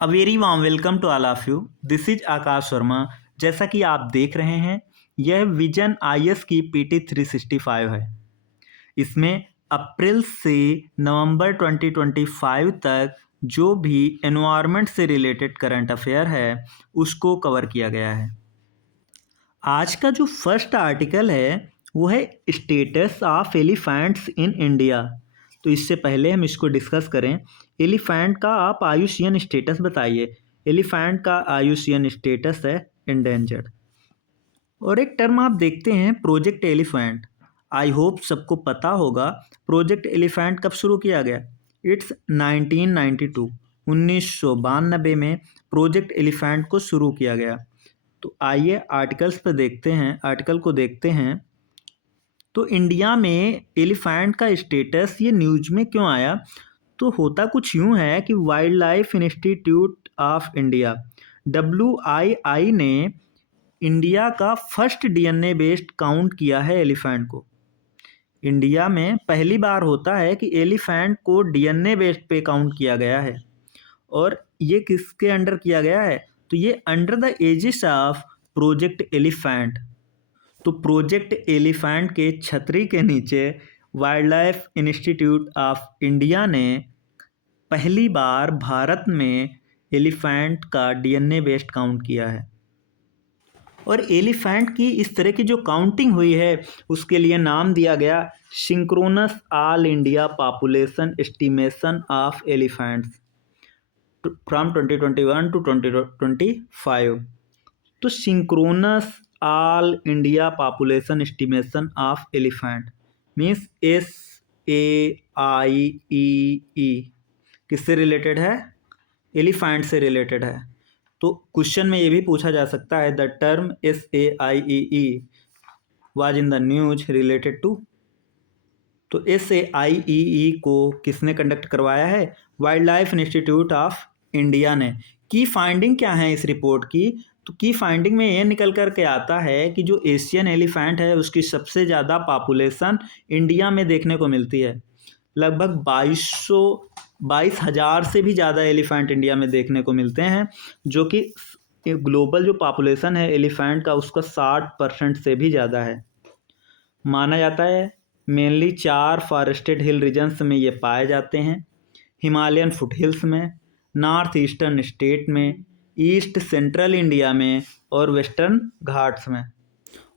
A very warm welcome to all of you. This is Akash Verma. जैसा कि आप देख रहे हैं, यह विजन आईएस की पीटी 365 है। इसमें अप्रैल से नवंबर 2025 तक जो भी एनवायरनमेंट से रिलेटेड करंट अफेयर है उसको कवर किया गया है। आज का जो फर्स्ट आर्टिकल है वो है status of elephants in India. तो इससे पहले हम इसको डिस्कस करें, एलिफेंट का आप आयुष्यन स्टेटस बताइए। एलिफेंट का आयुष्यन स्टेटस है इंडेंजर्ड। और एक टर्म आप देखते हैं प्रोजेक्ट एलिफेंट। आई होप सबको पता होगा प्रोजेक्ट एलिफेंट कब शुरू किया गया। इट्स 1992 1992 में प्रोजेक्ट एलिफेंट को शुरू किया गया। तो आइए आर्टिकल्स पर देखते हैं, आर्टिकल को देखते हैं। तो इंडिया में एलिफेंट का स्टेटस ये न्यूज़ में क्यों आया? तो होता कुछ यूँ है कि wild life institute of India WII ने इंडिया का फर्स्ट DNA बेस्ड काउंट किया है एलिफेंट को। इंडिया में पहली बार होता है कि एलिफेंट को DNA बेस्ड पे काउंट किया गया है। और ये किसके अंडर किया गया है? तो ये under the aegis of Project Elephant. तो प्रोजेक्ट एलिफेंट के छतरी के नीचे wild life institute of India ने पहली बार भारत में एलिफेंट का DNA बेस्ड काउंट किया है। और एलिफेंट की इस तरह की जो काउंटिंग हुई है उसके लिए नाम दिया गया synchronous all India population estimation of elephants from 2021 to 2025। तो synchronous all India population estimation of elephant means SAIEE किससे रिलेटेड है? एलिफेंट से रिलेटेड है। तो क्वेश्चन में ये भी पूछा जा सकता है the term SAIEE was in the news related to. तो SAIEE को किसने कंडक्ट करवाया है? Wild life institute of India ने। की फाइंडिंग क्या है इस रिपोर्ट की? तो की फाइंडिंग में ये निकल कर के आता है कि जो एशियन एलिफेंट है उसकी सबसे ज़्यादा पॉपुलेशन इंडिया में देखने को मिलती है। लगभग 22,000 से भी ज़्यादा एलिफेंट इंडिया में देखने को मिलते हैं, जो कि ग्लोबल जो पॉपुलेशन है एलिफेंट का उसका 60% से भी ज़्यादा है। माना जाता है मेनली 4 फॉरेस्टेड हिल रीजन्स में ये पाए जाते हैं। हिमालयन फुट हिल्स में, नॉर्थ ईस्टर्न स्टेट में, ईस्ट सेंट्रल इंडिया में और वेस्टर्न घाट्स में।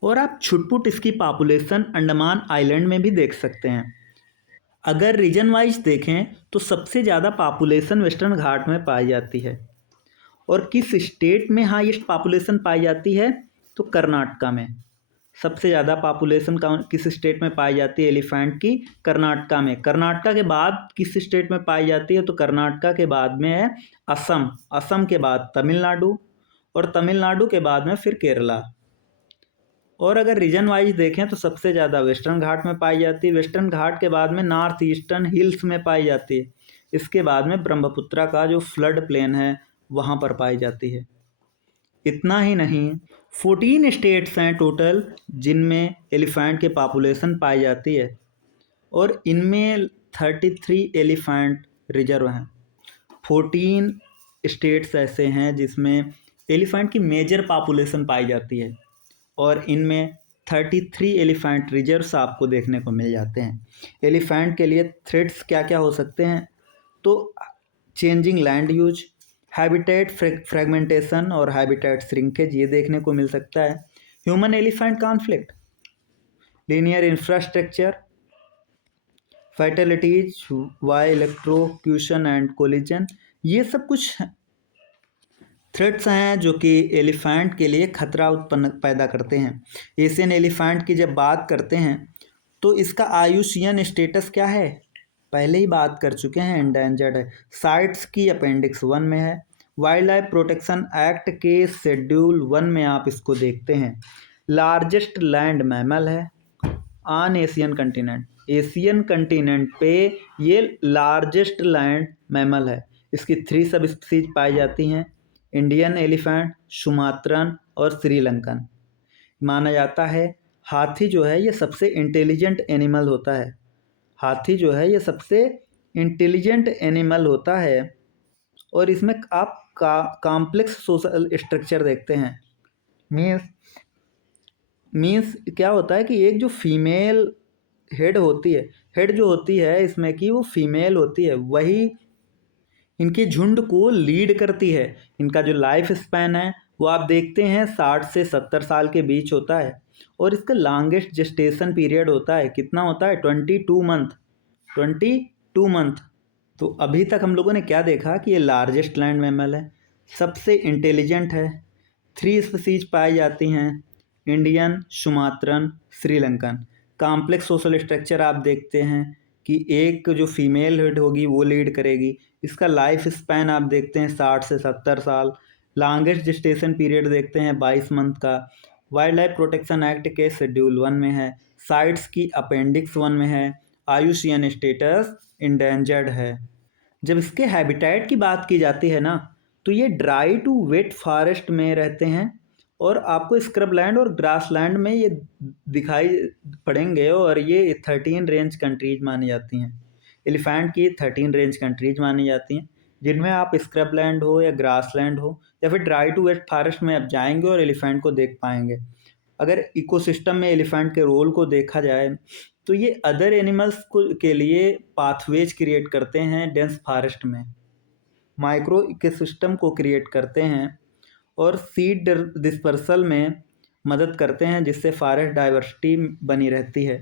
और आप छुटपुट इसकी पॉपुलेशन अंडमान आइलैंड में भी देख सकते हैं। अगर रीजन वाइज देखें तो सबसे ज़्यादा पॉपुलेशन वेस्टर्न घाट में पाई जाती है। और किस स्टेट में हाईएस्ट पॉपुलेशन पाई जाती है? तो कर्नाटका में। सबसे ज़्यादा पॉपुलेशन किस स्टेट में पाई जाती है एलिफेंट की? कर्नाटका में। कर्नाटका के बाद किस स्टेट में पाई जाती है? तो कर्नाटका के बाद में है असम, असम के बाद तमिलनाडु और तमिलनाडु के बाद में फिर केरला। और अगर रीजन वाइज देखें तो सबसे ज़्यादा वेस्टर्न घाट में पाई जाती है। वेस्टर्न घाट के बाद में नॉर्थ ईस्टर्न हिल्स में पाई जाती है। इसके बाद में ब्रह्मपुत्रा का जो फ्लड प्लेन है वहाँ पर पाई जाती है। इतना ही नहीं, 14 स्टेट्स हैं टोटल जिनमें एलिफेंट के पॉपुलेशन पाई जाती है। और इनमें 33 एलिफेंट रिजर्व हैं। 14 स्टेट्स ऐसे हैं जिसमें एलिफेंट की मेजर पॉपुलेशन पाई जाती है। और इनमें 33 एलिफेंट रिजर्व्स आपको देखने को मिल जाते हैं। एलिफेंट के लिए थ्रेट्स क्या क्या हो सकते हैं? तो changing land use, habitat fragmentation और हैबिटेट श्रिंकेज ये देखने को मिल सकता है। Human elephant conflict, linear infrastructure, fatalities by electrocution and collision, ये सब कुछ थ्रेट्स हैं जो कि एलिफेंट के लिए खतरा उत्पन्न पैदा करते हैं। एशियन एलिफेंट की जब बात करते हैं तो इसका आयुष्यन स्टेटस क्या है? पहले ही बात कर चुके हैं, एंडेंजर्ड है। साइट्स की अपेंडिक्स 1 में है। वाइल्ड लाइफ प्रोटेक्शन एक्ट के शेड्यूल 1 में आप इसको देखते हैं। लार्जेस्ट लैंड मैमल है on Asian continent. Asian continent पे ये लार्जेस्ट लैंड मैमल है। इसकी 3 सब स्पीसीज पाई जाती हैं, इंडियन एलिफेंट, सुमात्रन और श्रीलंकन। माना जाता है हाथी जो है ये सबसे इंटेलिजेंट एनिमल होता है। हाथी जो है ये सबसे इंटेलिजेंट एनिमल होता है। और इसमें आप कॉम्प्लेक्स सोशल स्ट्रक्चर देखते हैं। मीन्स क्या होता है कि एक जो फीमेल हेड होती है, हेड जो होती है इसमें कि वो फीमेल होती है, वही इनके झुंड को लीड करती है। इनका जो लाइफ स्पैन है वो आप देखते हैं 60 से 70 साल के बीच होता है। और इसका लॉन्गेस्ट जेस्टेशन पीरियड होता है, कितना होता है? 22 मंथ। 22 मंथ। तो अभी तक हम लोगों ने क्या देखा कि ये लार्जेस्ट लैंड मैमल है, सबसे इंटेलिजेंट है। 3 स्पीसीज पाई जाती हैं, Indian, Sumatran, Sri Lankan. Complex social structure आप देखते हैं कि एक जो फीमेल हेड होगी वो लीड करेगी। इसका लाइफ स्पैन आप देखते हैं 60 से 70 साल। लॉन्गेस्ट जेस्टेशन पीरियड देखते हैं 22 मंथ का। वाइल्ड लाइफ प्रोटेक्शन एक्ट के शेड्यूल 1 में है, साइट्स की अपेंडिक्स 1 में है, IUCN स्टेटस इंडेंजर्ड है। जब इसके हैबिटेट की बात की जाती है ना, तो ये ड्राई टू वेट फॉरेस्ट में रहते हैं और आपको स्क्रब लैंड और ग्रास लैंड में ये दिखाई पड़ेंगे। और ये 13 रेंज कंट्रीज मानी जाती हैं। एलिफेंट की 13 रेंज कंट्रीज मानी जाती हैं, जिनमें आप स्क्रब लैंड हो या ग्रास लैंड हो या फिर ड्राई टू वेट फॉरेस्ट में आप जाएंगे और एलिफेंट को देख पाएंगे। अगर इकोसिस्टम में एलिफेंट के रोल को देखा जाए तो ये अदर एनिमल्स को के लिए पाथवेज क्रिएट करते हैं डेंस फॉरेस्ट में, माइक्रो इकोसिस्टम को क्रिएट करते हैं और सीड डिस्पर्सल में मदद करते हैं, जिससे फॉरेस्ट डाइवर्सिटी बनी रहती है।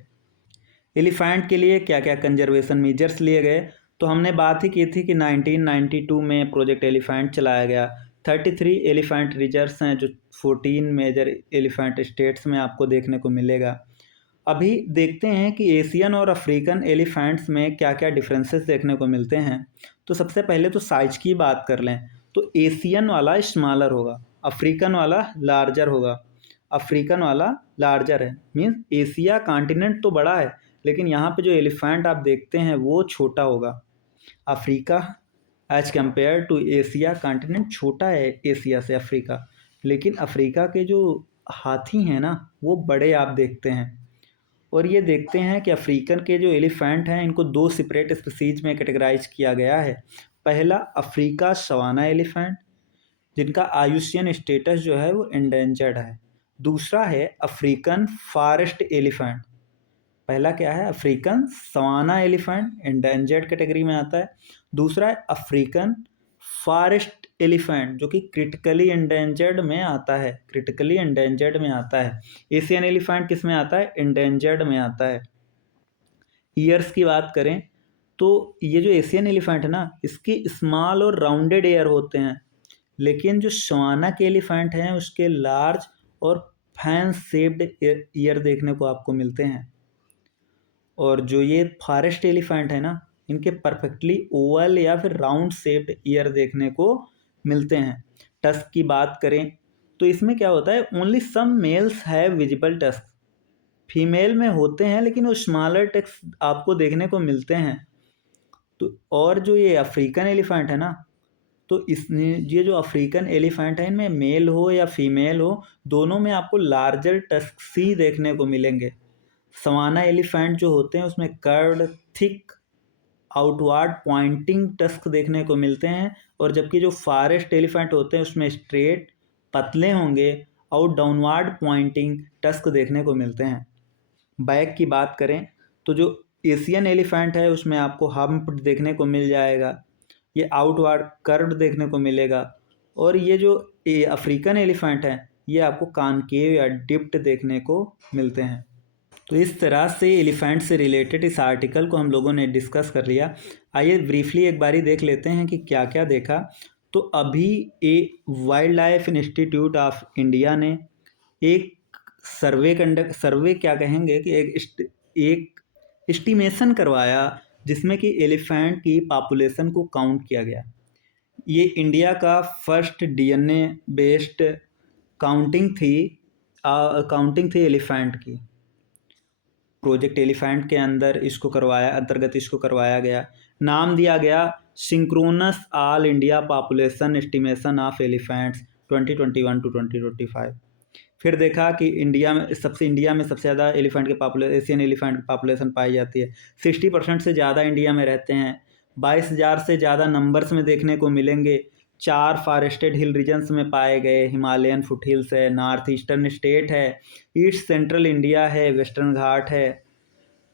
एलिफेंट के लिए क्या क्या कंजर्वेशन मेजर्स लिए गए, तो हमने बात ही की थी कि 1992 में प्रोजेक्ट एलिफेंट चलाया गया। 33 एलिफेंट रिजर्व्स हैं जो 14 मेजर एलिफेंट स्टेट्स में आपको देखने को मिलेगा। अभी देखते हैं कि एशियन और अफ्रीकन एलिफेंट्स में क्या क्या डिफरेंसेस देखने को मिलते हैं। तो सबसे पहले तो साइज की बात कर लें तो एशियन वाला स्मॉलर होगा, अफ्रीकन वाला लार्जर होगा। अफ्रीकन वाला लार्जर है, मीन्स एशिया कॉन्टिनेंट तो बड़ा है, लेकिन यहाँ पे जो एलिफेंट आप देखते हैं वो छोटा होगा। Africa as compare to Asia continent छोटा है एशिया से अफ्रीका, लेकिन अफ्रीका के जो हाथी हैं ना वो बड़े आप देखते हैं। और ये देखते हैं कि अफ्रीकन के जो एलिफेंट हैं इनको 2 सेपरेट स्पीसीज में कैटेगराइज किया गया है। पहला अफ्रीका सवाना एलिफेंट, जिनका IUCN स्टेटस जो है वो इंडेंजर्ड है। दूसरा है अफ्रीकन फॉरेस्ट एलिफेंट। पहला क्या है? African savanna elephant, endangered category में आता है। दूसरा है अफ्रीकन फॉरेस्ट एलिफेंट, जो कि क्रिटिकली इंडेंजर्ड में आता है। क्रिटिकली इंडेंजर्ड में आता है। एशियन एलिफेंट किस में आता है? इंडेंजर्ड में आता है। ईयर्स की बात करें तो ये जो एशियन एलिफेंट है ना, इसकी स्मॉल और राउंडेड ईयर होते हैं, लेकिन जो सवाना के एलिफेंट हैं उसके लार्ज और फैन शेप्ड ईयर देखने को आपको मिलते हैं। और जो ये फॉरेस्ट एलिफेंट है ना, इनके परफेक्टली ओवल या फिर राउंड शेप्ड ईयर देखने को मिलते हैं। टस्क की बात करें तो इसमें क्या होता है, only some males have visible tusk. Female में होते हैं लेकिन वो स्मॉलर टस्क आपको देखने को मिलते हैं। तो और जो ये अफ्रीकन एलिफेंट है ना, तो इसमें ये जो अफ्रीकन एलिफेंट है इनमें मेल हो या फीमेल हो, दोनों में आपको लार्जर टस्क ही देखने को मिलेंगे। सवाना एलिफेंट जो होते हैं उसमें curved thick outward pointing tusk देखने को मिलते हैं, और जबकि जो फॉरेस्ट एलिफेंट होते हैं उसमें स्ट्रेट पतले होंगे और डाउनवर्ड पॉइंटिंग टस्क देखने को मिलते हैं। बैक की बात करें तो जो एशियन एलिफेंट है उसमें आपको हम्प देखने को मिल जाएगा, ये आउटवर्ड कर्व्ड देखने को मिलेगा। और ये जो अफ्रीकन एलिफेंट है ये आपको कॉनकेव या डिप्ट देखने को मिलते हैं। तो इस तरह से एलिफेंट से रिलेटेड इस आर्टिकल को हम लोगों ने डिस्कस कर लिया। आइए ब्रीफली एक बारी देख लेते हैं कि क्या क्या देखा। तो अभी wild life institute of India ने एक सर्वे क्या कहेंगे कि एक एस्टिमेशन करवाया, जिसमें कि एलिफेंट की पॉपुलेशन को काउंट किया गया। ये इंडिया का फर्स्ट DNA बेस्ड काउंटिंग थी एलिफेंट की। प्रोजेक्ट एलिफेंट के अंतर्गत इसको करवाया गया। नाम दिया गया synchronous all India population estimation of elephants 2021 to 2025। फिर देखा कि इंडिया में सबसे ज़्यादा एशियन एलिफेंट की पॉपुलेशन पाई जाती है। 60% से ज़्यादा इंडिया में रहते हैं। 22,000 से ज़्यादा नंबर्स में देखने को मिलेंगे। 4 फॉरेस्टेड हिल रीजन्स में पाए गए, हिमालयन फुटहिल्स है, नॉर्थ ईस्टर्न स्टेट है, ईस्ट सेंट्रल इंडिया है, वेस्टर्न घाट है,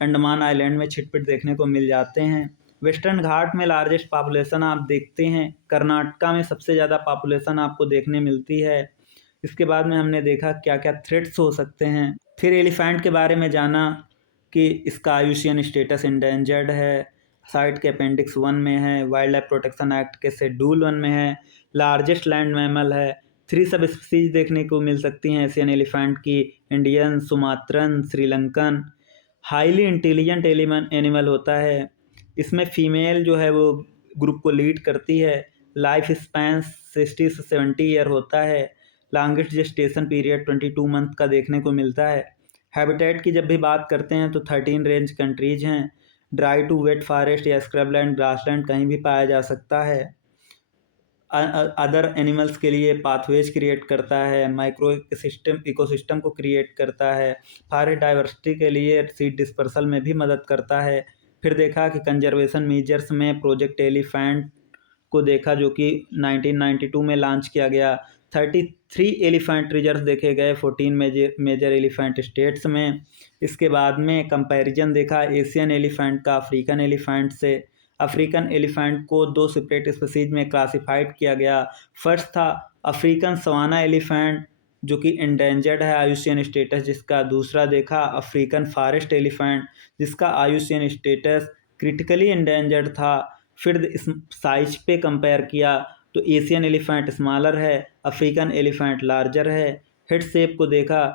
अंडमान आइलैंड में छिटपिट देखने को मिल जाते हैं। वेस्टर्न घाट में लार्जेस्ट पॉपुलेशन आप देखते हैं, कर्नाटका में सबसे ज़्यादा पॉपुलेशन आपको देखने मिलती है। इसके बाद में हमने देखा क्या क्या थ्रेट्स हो सकते हैं। फिर एलिफेंट के बारे में जाना कि इसका आयुशियन स्टेटस इंडेंजर्ड है, साइट के अपेंडिक्स 1 में है, वाइल्ड लाइफ प्रोटेक्शन एक्ट के शेड्यूल 1 में है, लार्जेस्ट लैंड मैमल है, 3 सब स्पीसीज देखने को मिल सकती हैं एशियन एलिफेंट की, Indian, Sumatran, Sri Lankan. Highly intelligent animal होता है, इसमें फीमेल जो है वो ग्रुप को लीड करती है, लाइफ स्पैन 60 से 70 ईयर होता है, लॉन्गेस्ट जेस्टेशन पीरियड 22 मंथ का देखने को मिलता है। हैबिटेट की जब भी बात करते हैं तो 13 रेंज कंट्रीज हैं, ड्राई टू वेट फॉरेस्ट या स्क्रबलैंड, ग्रासलैंड कहीं भी पाया जा सकता है। अदर एनिमल्स के लिए पाथवेज क्रिएट करता है, माइक्रो इकोसिस्टम को क्रिएट करता है, फॉरेस्ट डाइवर्सिटी के लिए सीड डिस्पर्सल में भी मदद करता है। फिर देखा कि कंजर्वेशन मेजर्स में प्रोजेक्ट एलिफेंट को देखा जो कि 1992 में लॉन्च किया गया। 33 एलिफेंट रिजर्व देखे गए 14 मेजर एलिफेंट स्टेट्स में। इसके बाद में कंपैरिजन देखा एशियन एलिफेंट का अफ्रीकन एलिफेंट से। अफ्रीकन एलिफेंट को 2 सेपरेट स्पीसीज में क्लासिफाइड किया गया। फर्स्ट था अफ्रीकन सवाना एलिफेंट जो कि इंडेंजर्ड है, आयुशियन स्टेटस जिसका। दूसरा देखा अफ्रीकन फॉरेस्ट एलिफेंट जिसका आयुशियन स्टेटस क्रिटिकली इंडेंजर्ड था। फिर इस साइज पे कंपेयर किया तो एशियन एलिफेंट स्मॉलर है, अफ्रीकन एलिफेंट लार्जर है। हेड शेप को देखा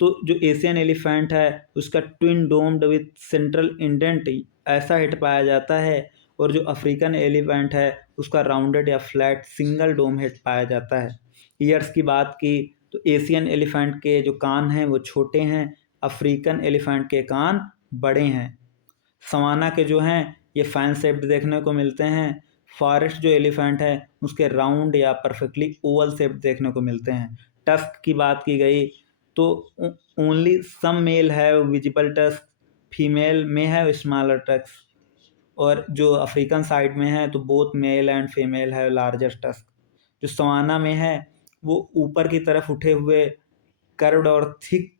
तो जो एशियन एलिफेंट है उसका twin doomed with central indent ऐसा हेड पाया जाता है, और जो अफ्रीकन एलिफेंट है उसका राउंडेड या फ्लैट सिंगल डोम हेड पाया जाता है। ईयर्स की बात की तो एशियन एलिफेंट के जो कान हैं वो छोटे हैं, अफ्रीकन एलिफेंट के कान बड़े हैं। सवाना के जो हैं ये फैन शेप्ड देखने को मिलते हैं। फॉरेस्ट जो एलिफेंट है उसके राउंड या परफेक्टली ओवल शेप्ड देखने को मिलते हैं। टस्क की बात की गई तो ओनली सम मेल है विजिबल टस्क, फीमेल में है स्मॉलर टस्क, और जो अफ्रीकन साइड में है तो बोथ मेल एंड फीमेल है लार्जेस्ट टस्क। जो सवाना में है वो ऊपर की तरफ उठे हुए कर्व्ड और थिक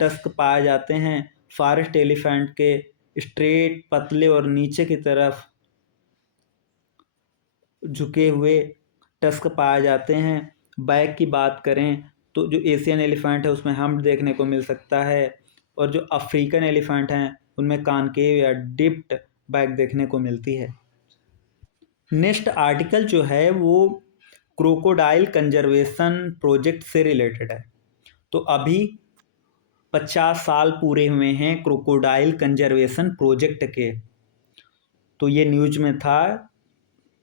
टस्क पाए जाते हैं। फॉरेस्ट एलिफेंट के स्ट्रेट पतले और नीचे की तरफ झुके हुए टस्क पाए जाते हैं। बैक की बात करें तो जो एशियन एलिफेंट है उसमें हम्प देखने को मिल सकता है, और जो अफ्रीकन एलिफेंट हैं उनमें कॉनकेव या डिप्ट बैक देखने को मिलती है। नेक्स्ट आर्टिकल जो है वो क्रोकोडाइल कंजर्वेशन प्रोजेक्ट से रिलेटेड है। तो अभी 50 साल पूरे हुए हैं क्रोकोडाइल कंजर्वेशन प्रोजेक्ट के, तो ये न्यूज में था।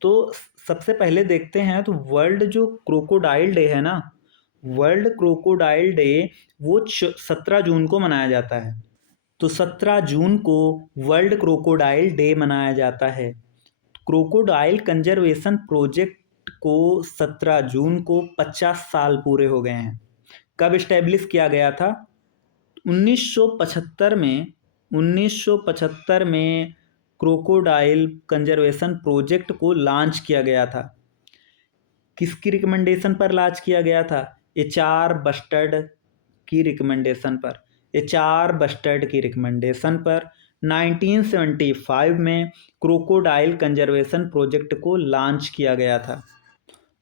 तो सबसे पहले देखते हैं तो वर्ल्ड जो क्रोकोडाइल डे है ना, वर्ल्ड क्रोकोडाइल डे वो 17 जून को मनाया जाता है। तो 17 जून को वर्ल्ड क्रोकोडाइल डे मनाया जाता है। क्रोकोडाइल कंजर्वेशन प्रोजेक्ट को 17 जून को 50 साल पूरे हो गए हैं। कब इस्टेब्लिश किया गया था? 1975 में क्रोकोडाइल कंजर्वेशन प्रोजेक्ट को लॉन्च किया गया था। किसकी रिकमेंडेशन पर लॉन्च किया गया था? एच.आर. बस्टर्ड की रिकमेंडेशन पर। एच.आर. बस्टर्ड की रिकमेंडेशन पर 1975 में क्रोकोडाइल कंजर्वेशन प्रोजेक्ट को लॉन्च किया गया था।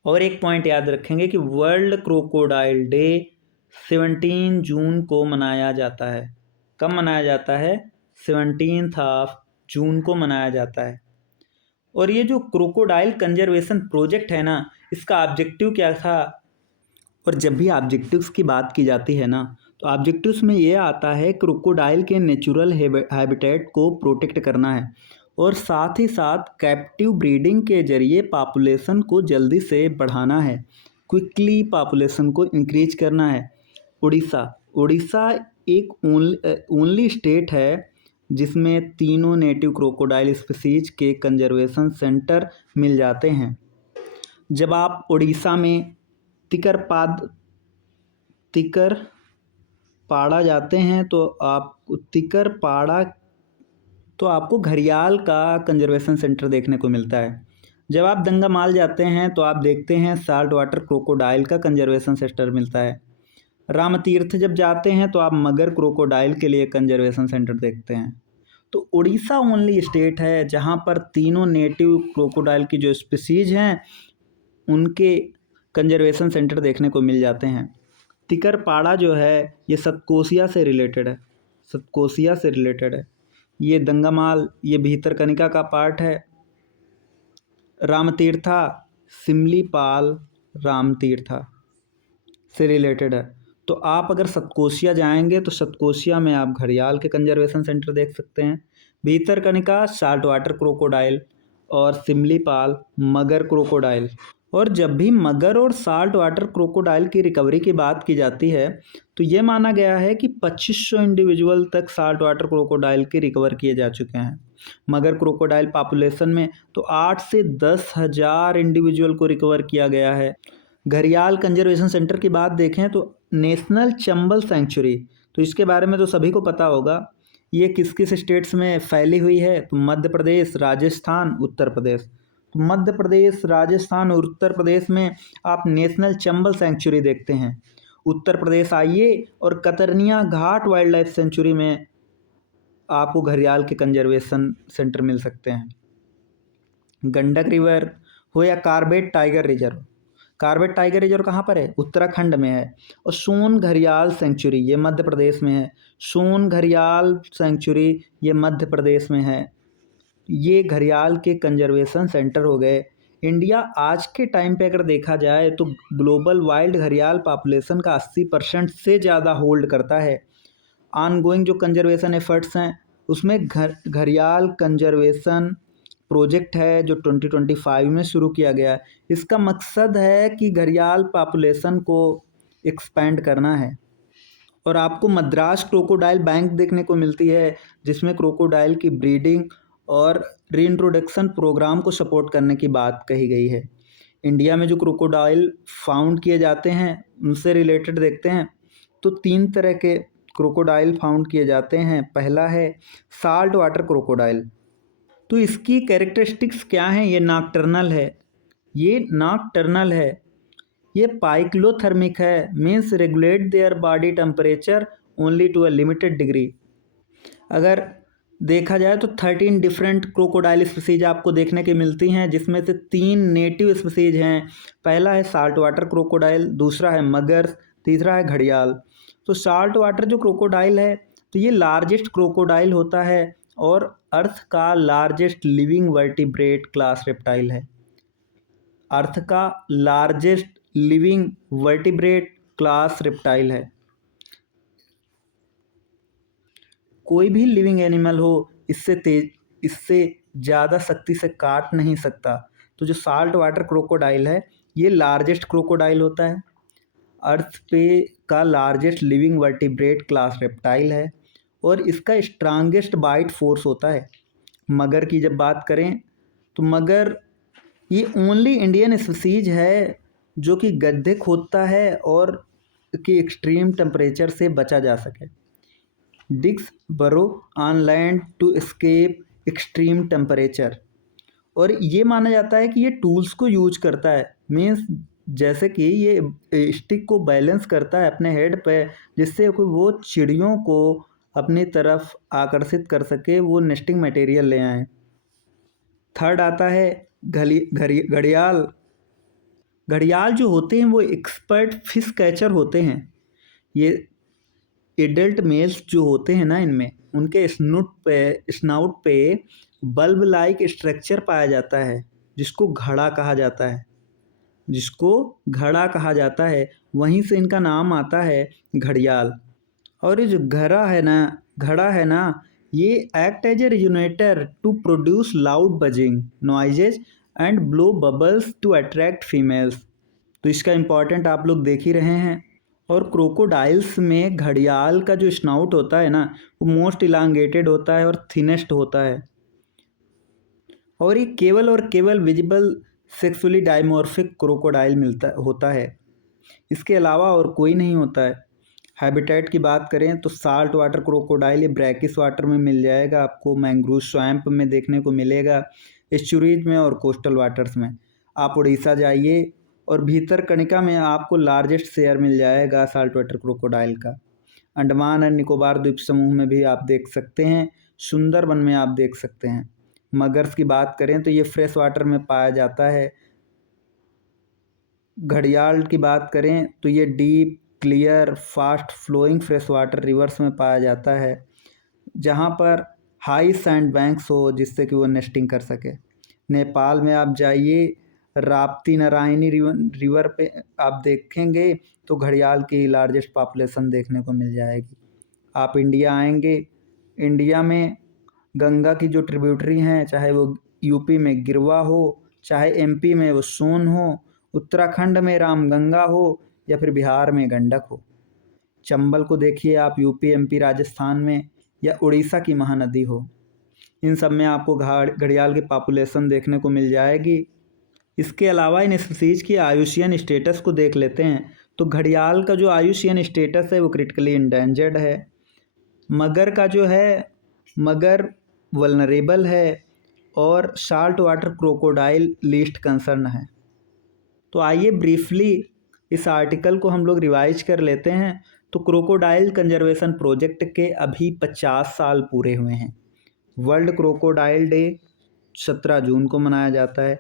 और एक पॉइंट याद रखेंगे कि वर्ल्ड क्रोकोडाइल डे 17 जून को मनाया जाता है। कब मनाया जाता है? 17 जून को मनाया जाता है। और ये जो क्रोकोडाइल कंजर्वेशन प्रोजेक्ट है ना, इसका ऑब्जेक्टिव क्या था? और जब भी ऑब्जेक्टिव्स की बात की जाती है ना, तो ऑब्जेक्टिव्स में ये आता है क्रोकोडाइल के नेचुरल हैबिटेट को प्रोटेक्ट करना है, और साथ ही साथ कैप्टिव ब्रीडिंग के जरिए पॉपुलेशन को जल्दी से बढ़ाना है, क्विकली पॉपुलेशन को इंक्रीज करना है। उड़ीसा एक ओनली स्टेट है जिसमें तीनों नेटिव क्रोकोडाइल स्पीसीज के कंजर्वेशन सेंटर मिल जाते हैं। जब आप उड़ीसा में तिकरपाड़ा जाते हैं तो आपको घड़ियाल का कंजर्वेशन सेंटर देखने को मिलता है। जब आप दंगामाल जाते हैं तो आप देखते हैं साल्ट वाटर क्रोकोडाइल का कंजर्वेशन सेंटर मिलता है। रामतीर्थ जब जाते हैं तो आप मगर क्रोकोडाइल के लिए कंजर्वेशन सेंटर देखते हैं। तो उड़ीसा ओनली स्टेट है जहाँ पर तीनों नेटिव क्रोकोडाइल की जो स्पीसीज हैं उनके कंजर्वेशन सेंटर देखने को मिल जाते हैं। तिकरपाड़ा जो है ये सतकोसिया से रिलेटेड है, सतकोसिया से रिलेटेड है। ये दंगामाल, ये भीतरकनिका का पार्ट है। रामतीर्था सिमलीपाल रामतीर्था से रिलेटेड है। तो आप अगर सतकोसिया जाएंगे तो सतकोसिया में आप घड़ियाल के कंजर्वेशन सेंटर देख सकते हैं। भीतरकनिका साल्ट वाटर क्रोकोडाइल और सिमलीपाल मगर क्रोकोडाइल। और जब भी मगर और साल्ट वाटर क्रोकोडाइल की रिकवरी की बात की जाती है तो ये माना गया है कि 2500 इंडिविजुअल तक साल्ट वाटर क्रोकोडाइल के रिकवर किए जा चुके हैं। मगर क्रोकोडाइल पॉपुलेशन में तो 8 से 10,000 इंडिविजुअल को रिकवर किया गया है। घड़ियाल कंजर्वेशन सेंटर की बात देखें तो नेशनल चंबल सेंचुरी, तो इसके बारे में तो सभी को पता होगा। ये किस किस स्टेट्स में फैली हुई है? तो मध्य प्रदेश, राजस्थान, उत्तर प्रदेश। तो मध्य प्रदेश, राजस्थान और उत्तर प्रदेश में आप नेशनल चंबल सेंचुरी देखते हैं। उत्तर प्रदेश आइए और कतरनिया घाट वाइल्ड लाइफ सेंचुरी में आपको घड़ियाल के कंजर्वेशन सेंटर मिल सकते हैं। गंडक रिवर हो या Corbett tiger reserve. Corbett tiger reserve कहाँ पर है? उत्तराखंड में है। और सोन घड़ियाल सेंचुरी ये मध्य प्रदेश में है। सोन घड़ियाल सेंचुरी ये मध्य प्रदेश में है। ये घड़ियाल के कंजर्वेशन सेंटर हो गए। इंडिया आज के टाइम पे अगर देखा जाए तो ग्लोबल वाइल्ड घड़ियाल पॉपुलेशन का 80% से ज़्यादा होल्ड करता है। ऑनगोइंग जो कंजर्वेशन एफर्ट्स हैं उसमें घड़ियाल कंजर्वेशन प्रोजेक्ट है जो 2025 में शुरू किया गया है। इसका मकसद है कि घड़ियाल पॉपुलेशन को एक्सपेंड करना है। और आपको मद्रास क्रोकोडाइल बैंक देखने को मिलती है जिसमें क्रोकोडाइल की ब्रीडिंग और रीइंट्रोडक्शन प्रोग्राम को सपोर्ट करने की बात कही गई है। इंडिया में जो क्रोकोडाइल फाउंड किए जाते हैं उनसे रिलेटेड देखते हैं तो 3 तरह के क्रोकोडाइल फाउंड किए जाते हैं। पहला है साल्ट वाटर क्रोकोडाइल। तो इसकी कैरेक्टरिस्टिक्स क्या हैं? ये नॉकटर्नल है, ये पाइक्लोथर्मिक है, means regulate their body temperature only to a limited degree. अगर देखा जाए तो 13 डिफरेंट क्रोकोडाइल स्पीसीज आपको देखने की मिलती हैं जिसमें से 3 नेटिव स्पीसीज हैं। पहला है साल्ट वाटर क्रोकोडाइल, दूसरा है मगर, तीसरा है घड़ियाल। तो साल्ट वाटर जो क्रोकोडाइल है तो ये लार्जेस्ट क्रोकोडाइल होता है और अर्थ का largest living vertebrate class reptile है। अर्थ का largest living vertebrate class reptile है। कोई भी लिविंग एनिमल हो इससे ज़्यादा शक्ति से काट नहीं सकता। तो जो साल्ट वाटर क्रोकोडाइल है ये लार्जेस्ट क्रोकोडाइल होता है, अर्थ पे का largest living vertebrate class reptile है और इसका स्ट्रांगेस्ट बाइट फोर्स होता है। मगर की जब बात करें तो मगर ये ओनली इंडियन स्पीसीज है जो कि गड्ढे खोदता है और कि एक्सट्रीम टेम्परेचर से बचा जा सके। Digs burrow on land to escape extreme temperature. और ये माना जाता है कि ये टूल्स को यूज करता है, मीन्स जैसे कि ये स्टिक को बैलेंस करता है अपने हेड पे जिससे वो चिड़ियों को अपनी तरफ आकर्षित कर सके, वो नेस्टिंग मटेरियल ले आए। थर्ड आता है घड़ियाल। घड़ियाल जो होते हैं वो एक्सपर्ट फिश कैचर होते हैं। ये एडल्ट मेल्स जो होते हैं ना इनमें उनके स्नाउट पे बल्ब लाइक स्ट्रक्चर पाया जाता है जिसको घड़ा कहा जाता है, वहीं से इनका नाम आता है घड़ियाल। और ये जो घड़ा है ना ये act as a resonator to produce loud buzzing noises and blow bubbles to attract females. तो इसका इम्पॉर्टेंट आप लोग देख ही रहे हैं। और क्रोकोडाइल्स में घड़ियाल का जो स्नाउट होता है ना वो मोस्ट इलांगेटेड होता है और थिनेस्ट होता है और ये केवल विजिबल सेक्सुअली डायमॉर्फिक क्रोकोडाइल होता है, इसके अलावा और कोई नहीं होता है। हैबिटेट की बात करें तो साल्ट वाटर क्रोकोडाइल ये ब्रैकिश वाटर में मिल जाएगा, आपको मैंग्रोव स्वैम्प में देखने को मिलेगा। एस्चुरीज में और कोस्टल वाटर्स में। आप उड़ीसा जाइए और भीतरकनिका में आपको लार्जेस्ट शेयर मिल जाएगा साल्ट वाटर क्रोकोडाइल का। अंडमान एंड निकोबार द्वीप समूह में भी आप देख सकते हैं, सुंदरबन में आप देख सकते हैं। मगर्स की बात करें तो ये फ्रेश वाटर में पाया जाता है। घड़ियाल की बात करें तो ये deep, clear, fast flowing fresh water rivers में पाया जाता है, जहाँ पर हाई सैंड बैंक्स हो जिससे कि वो नेस्टिंग कर सके। नेपाल में आप जाइए, राप्ती नारायणी रिवर पे आप देखेंगे तो घड़ियाल की लार्जेस्ट पॉपुलेशन देखने को मिल जाएगी। आप इंडिया आएंगे, इंडिया में गंगा की जो ट्रिब्यूटरी हैं, चाहे वो यूपी में गिरवा हो, चाहे एमपी में वो सोन हो, उत्तराखंड में रामगंगा हो, या फिर बिहार में गंडक हो। चंबल को देखिए आप यूपी, एमपी, राजस्थान में, या उड़ीसा की महानदी हो। इन सब में आपको घड़ियाल की पॉपुलेशन देखने को मिल जाएगी। इसके अलावा इन स्पीसीज की आयुशियन स्टेटस को देख लेते हैं तो घड़ियाल का जो आयुशियन स्टेटस है वो क्रिटिकली इंडेंजर्ड है। मगर का जो है, मगर वल्नरेबल है, और salt water crocodile least concern है। तो आइए ब्रीफली इस आर्टिकल को हम लोग रिवाइज कर लेते हैं। तो क्रोकोडाइल कंजर्वेशन प्रोजेक्ट के अभी 50 साल पूरे हुए हैं। वर्ल्ड क्रोकोडाइल डे 17 जून को मनाया जाता है।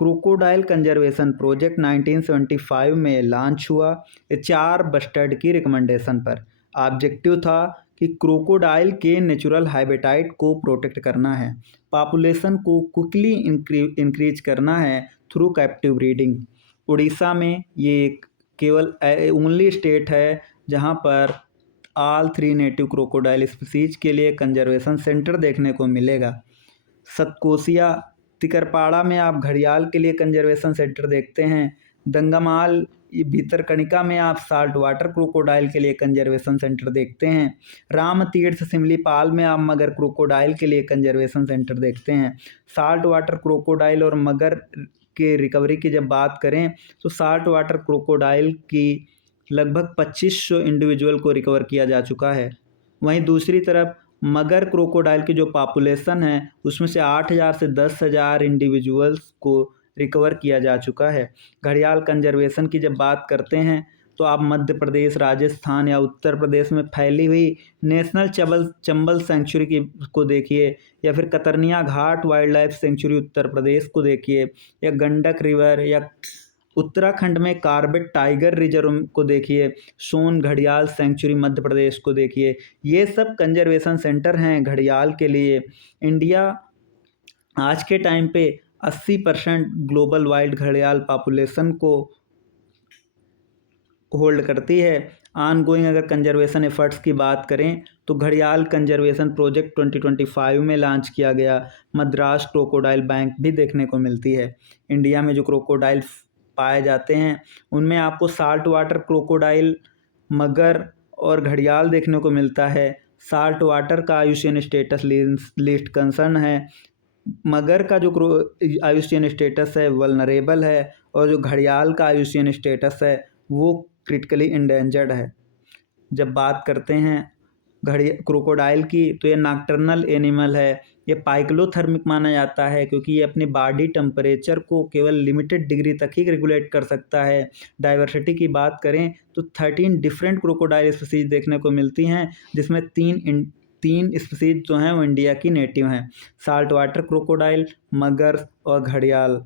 क्रोकोडाइल कंजर्वेशन प्रोजेक्ट 1975 में लॉन्च हुआ। 4 बस्टर्ड की रिकमेंडेशन पर। ऑब्जेक्टिव था कि क्रोकोडाइल के नेचुरल हैबिटेट को प्रोटेक्ट करना है, पॉपुलेशन को क्विकली इंक्रीज करना है थ्रू कैप्टिव ब्रीडिंग। उड़ीसा में ये एक केवल ओनली स्टेट है जहाँ पर ऑल 3 नेटिव क्रोकोडाइल स्पीसीज के लिए कंजर्वेशन सेंटर देखने को मिलेगा। सतकोसिया, तिकरपाड़ा में आप घड़ियाल के लिए कंजर्वेशन सेंटर देखते हैं। दंगमाल, भीतरकनिका में आप साल्ट वाटर क्रोकोडाइल के लिए कंजर्वेशन सेंटर देखते हैं। राम तीर्थ सिमलीपाल में आप मगर क्रोकोडाइल के लिए कंजर्वेशन सेंटर देखते हैं। साल्ट वाटर क्रोकोडाइल और मगर के रिकवरी की जब बात करें तो साल्ट वाटर क्रोकोडाइल की लगभग 2500 इंडिविजुअल को रिकवर किया जा चुका है। वहीं दूसरी तरफ मगर क्रोकोडाइल की जो पॉपुलेशन है उसमें से 8000 से 10,000 इंडिविजुअल्स को रिकवर किया जा चुका है। घड़ियाल कंजर्वेशन की जब बात करते हैं तो आप मध्य प्रदेश, राजस्थान या उत्तर प्रदेश में फैली हुई नेशनल चंबल सेंचुरी की को देखिए, या फिर कतरनिया घाट wild life sanctuary Uttar Pradesh को देखिए, या गंडक रिवर, या उत्तराखंड में कार्बेट टाइगर रिजर्व को देखिए, सोन घड़ियाल सेंचुरी मध्य प्रदेश को देखिए। ये सब कंजर्वेशन सेंटर हैं घड़ियाल के लिए। इंडिया आज के टाइम पे 80% ग्लोबल वाइल्ड घड़ियाल पॉपुलेशन को होल्ड करती है। ऑनगोइंग अगर कंजर्वेशन एफर्ट्स की बात करें तो घड़ियाल कंजर्वेशन प्रोजेक्ट 2025 में लॉन्च किया गया। मद्रास क्रोकोडाइल बैंक भी देखने को मिलती है। इंडिया में जो क्रोकोडाइल पाए जाते हैं उनमें आपको साल्ट वाटर क्रोकोडाइल, मगर और घड़ियाल देखने को मिलता है। साल्ट वाटर का आयुशियन स्टेटस लिस्ट कंसर्न है। मगर का जो आयुशियन स्टेटस है वल्नरेबल है, और जो घड़ियाल का आयुशियन स्टेटस है वो क्रिटिकली इंडेंजर्ड है। जब बात करते हैं क्रोकोडाइल की तो ये नॉकटर्नल एनिमल है। ये पाइक्लोथर्मिक माना जाता है क्योंकि ये अपनी बॉडी टेम्परेचर को केवल लिमिटेड डिग्री तक ही रेगुलेट कर सकता है। डाइवर्सिटी की बात करें तो 13 डिफरेंट क्रोकोडाइल स्पीसीज देखने को मिलती हैं, जिसमें तीन स्पीसीज जो हैं वो इंडिया की नेटिव हैं। साल्ट वाटर क्रोकोडाइल, मगर और घड़ियाल।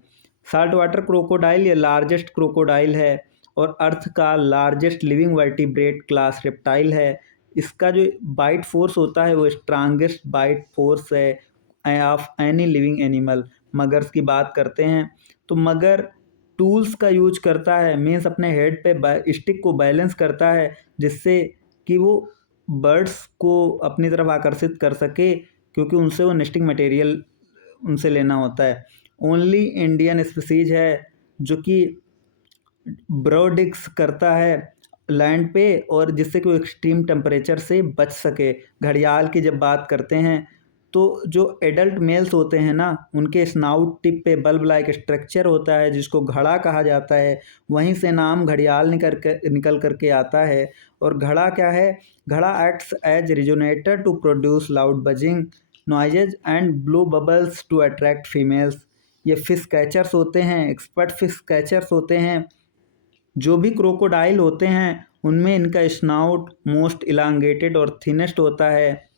साल्ट वाटर क्रोकोडाइल ये लार्जेस्ट क्रोकोडाइल है और अर्थ का largest living vertebrate class reptile है। इसका जो बाइट फोर्स होता है वो स्ट्रांगेस्ट बाइट फोर्स है of any living animal. Magars की बात करते हैं तो मगर टूल्स का यूज करता है, मीन्स अपने हेड पे स्टिक को बैलेंस करता है जिससे कि वो बर्ड्स को अपनी तरफ आकर्षित कर सके, क्योंकि उनसे वो नेस्टिंग मटेरियल उनसे लेना होता है। ओनली इंडियन स्पीसीज है जो कि ब्रोडिक्स करता है लैंड पे, और जिससे कि वो एक्सट्रीम टेम्परेचर से बच सके। घड़ियाल की जब बात करते हैं तो जो एडल्ट मेल्स होते हैं ना, उनके स्नाउट टिप पे बल्ब लाइक स्ट्रक्चर होता है जिसको घड़ा कहा जाता है। वहीं से नाम घड़ियाल निकल करके आता है। और घड़ा क्या है? घड़ा acts as resonator to produce loud buzzing noises and blow bubbles to attract females. ये फिश कैचर्स होते हैं, एक्सपर्ट फिश कैचर्स होते हैं। जो भी क्रोकोडाइल होते हैं उनमें इनका स्नाउट मोस्ट इलांगेटेड और थिनेस्ट होता है।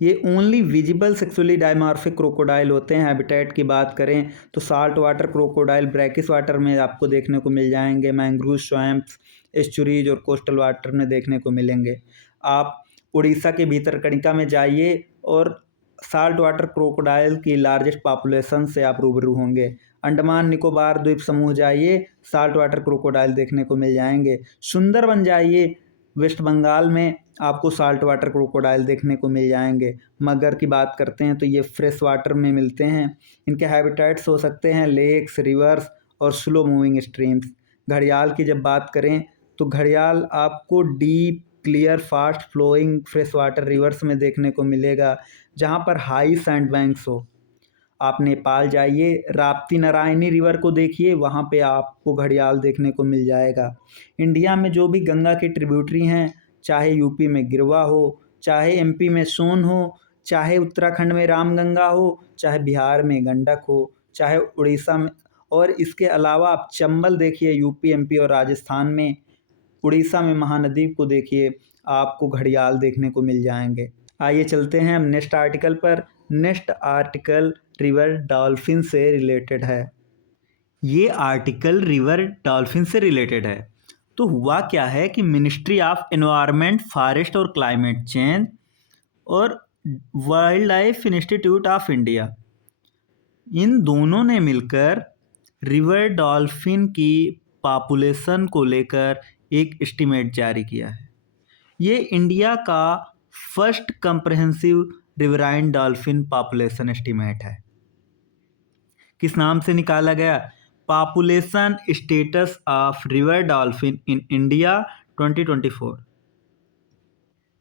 ये only visible sexually dimorphic crocodile होते हैं। हैबिटेट की बात करें तो salt water crocodile brackish water में आपको देखने को मिल जाएंगे, मैंग्रोव स्वैम्प्स, एस्चुरीज और कोस्टल वाटर में देखने को मिलेंगे। आप उड़ीसा के भीतरकनिका में जाइए और साल्ट वाटर क्रोकोडाइल की लार्जेस्ट पॉपुलेशन से आप रूबरू होंगे। अंडमान निकोबार द्वीप समूह जाइए, साल्ट वाटर क्रोकोडाइल देखने को मिल जाएंगे। सुंदरबन जाइए, वेस्ट बंगाल में आपको साल्ट वाटर क्रोकोडाइल देखने को मिल जाएंगे। मगर की बात करते हैं तो ये फ्रेश वाटर में मिलते हैं। इनके हैबिटेट्स हो सकते हैं लेक्स, रिवर्स और स्लो मूविंग स्ट्रीम्स। घड़ियाल की जब बात करें तो घड़ियाल आपको deep, clear, fast flowing fresh water rivers में देखने को मिलेगा, जहाँ पर हाई सैंड बैंक्स हो। आप नेपाल जाइए, राप्ती नारायणी रिवर को देखिए, वहाँ पे आपको घड़ियाल देखने को मिल जाएगा। इंडिया में जो भी गंगा के ट्रिब्यूटरी हैं, चाहे यूपी में गिरवा हो, चाहे एमपी में सोन हो, चाहे उत्तराखंड में रामगंगा हो, चाहे बिहार में गंडक हो, चाहे उड़ीसा में, और इसके अलावा आप चंबल देखिए यूपी, एमपी और राजस्थान में, उड़ीसा में महानदी को देखिए, आपको घड़ियाल देखने को मिल जाएंगे। आइए चलते हैं हम नेक्स्ट आर्टिकल पर। नेक्स्ट आर्टिकल रिवर डॉल्फिन से रिलेटेड है। ये आर्टिकल रिवर डॉल्फिन से रिलेटेड है। तो हुआ क्या है कि मिनिस्ट्री ऑफ एनवायरनमेंट, फॉरेस्ट और क्लाइमेट चेंज और wild life institute of India, इन दोनों ने मिलकर रिवर डॉल्फिन की पॉपुलेशन को लेकर एक एस्टीमेट जारी किया है। ये इंडिया का first comprehensive riverine dolphin population estimate है। किस नाम से निकाला गया? Population status of river dolphin in India 2024।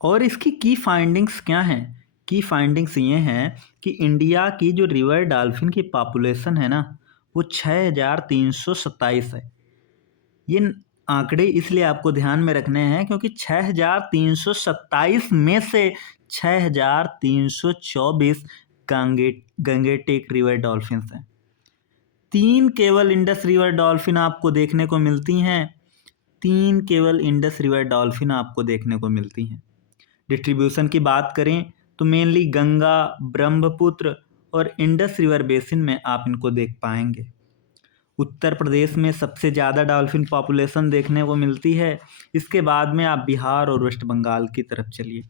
और इसकी की फाइंडिंग्स क्या हैं? की फाइंडिंग्स ये हैं कि इंडिया की जो रिवर डॉल्फिन की पॉपुलेशन है ना, वो 6327 है। ये आंकड़े इसलिए आपको ध्यान में रखने हैं क्योंकि 6327 में से 6324 गंगेटिक रिवर डॉल्फिन्स हैं। 3 केवल इंडस रिवर डॉल्फिन आपको देखने को मिलती हैं। 3 केवल इंडस रिवर डॉल्फिन आपको देखने को मिलती हैं। डिस्ट्रीब्यूशन की बात करें तो मेनली गंगा, ब्रह्मपुत्र और इंडस रिवर बेसिन में आप इनको देख पाएंगे। उत्तर प्रदेश में सबसे ज़्यादा डॉल्फिन पॉपुलेशन देखने को मिलती है। इसके बाद में आप बिहार और वेस्ट बंगाल की तरफ चलिए।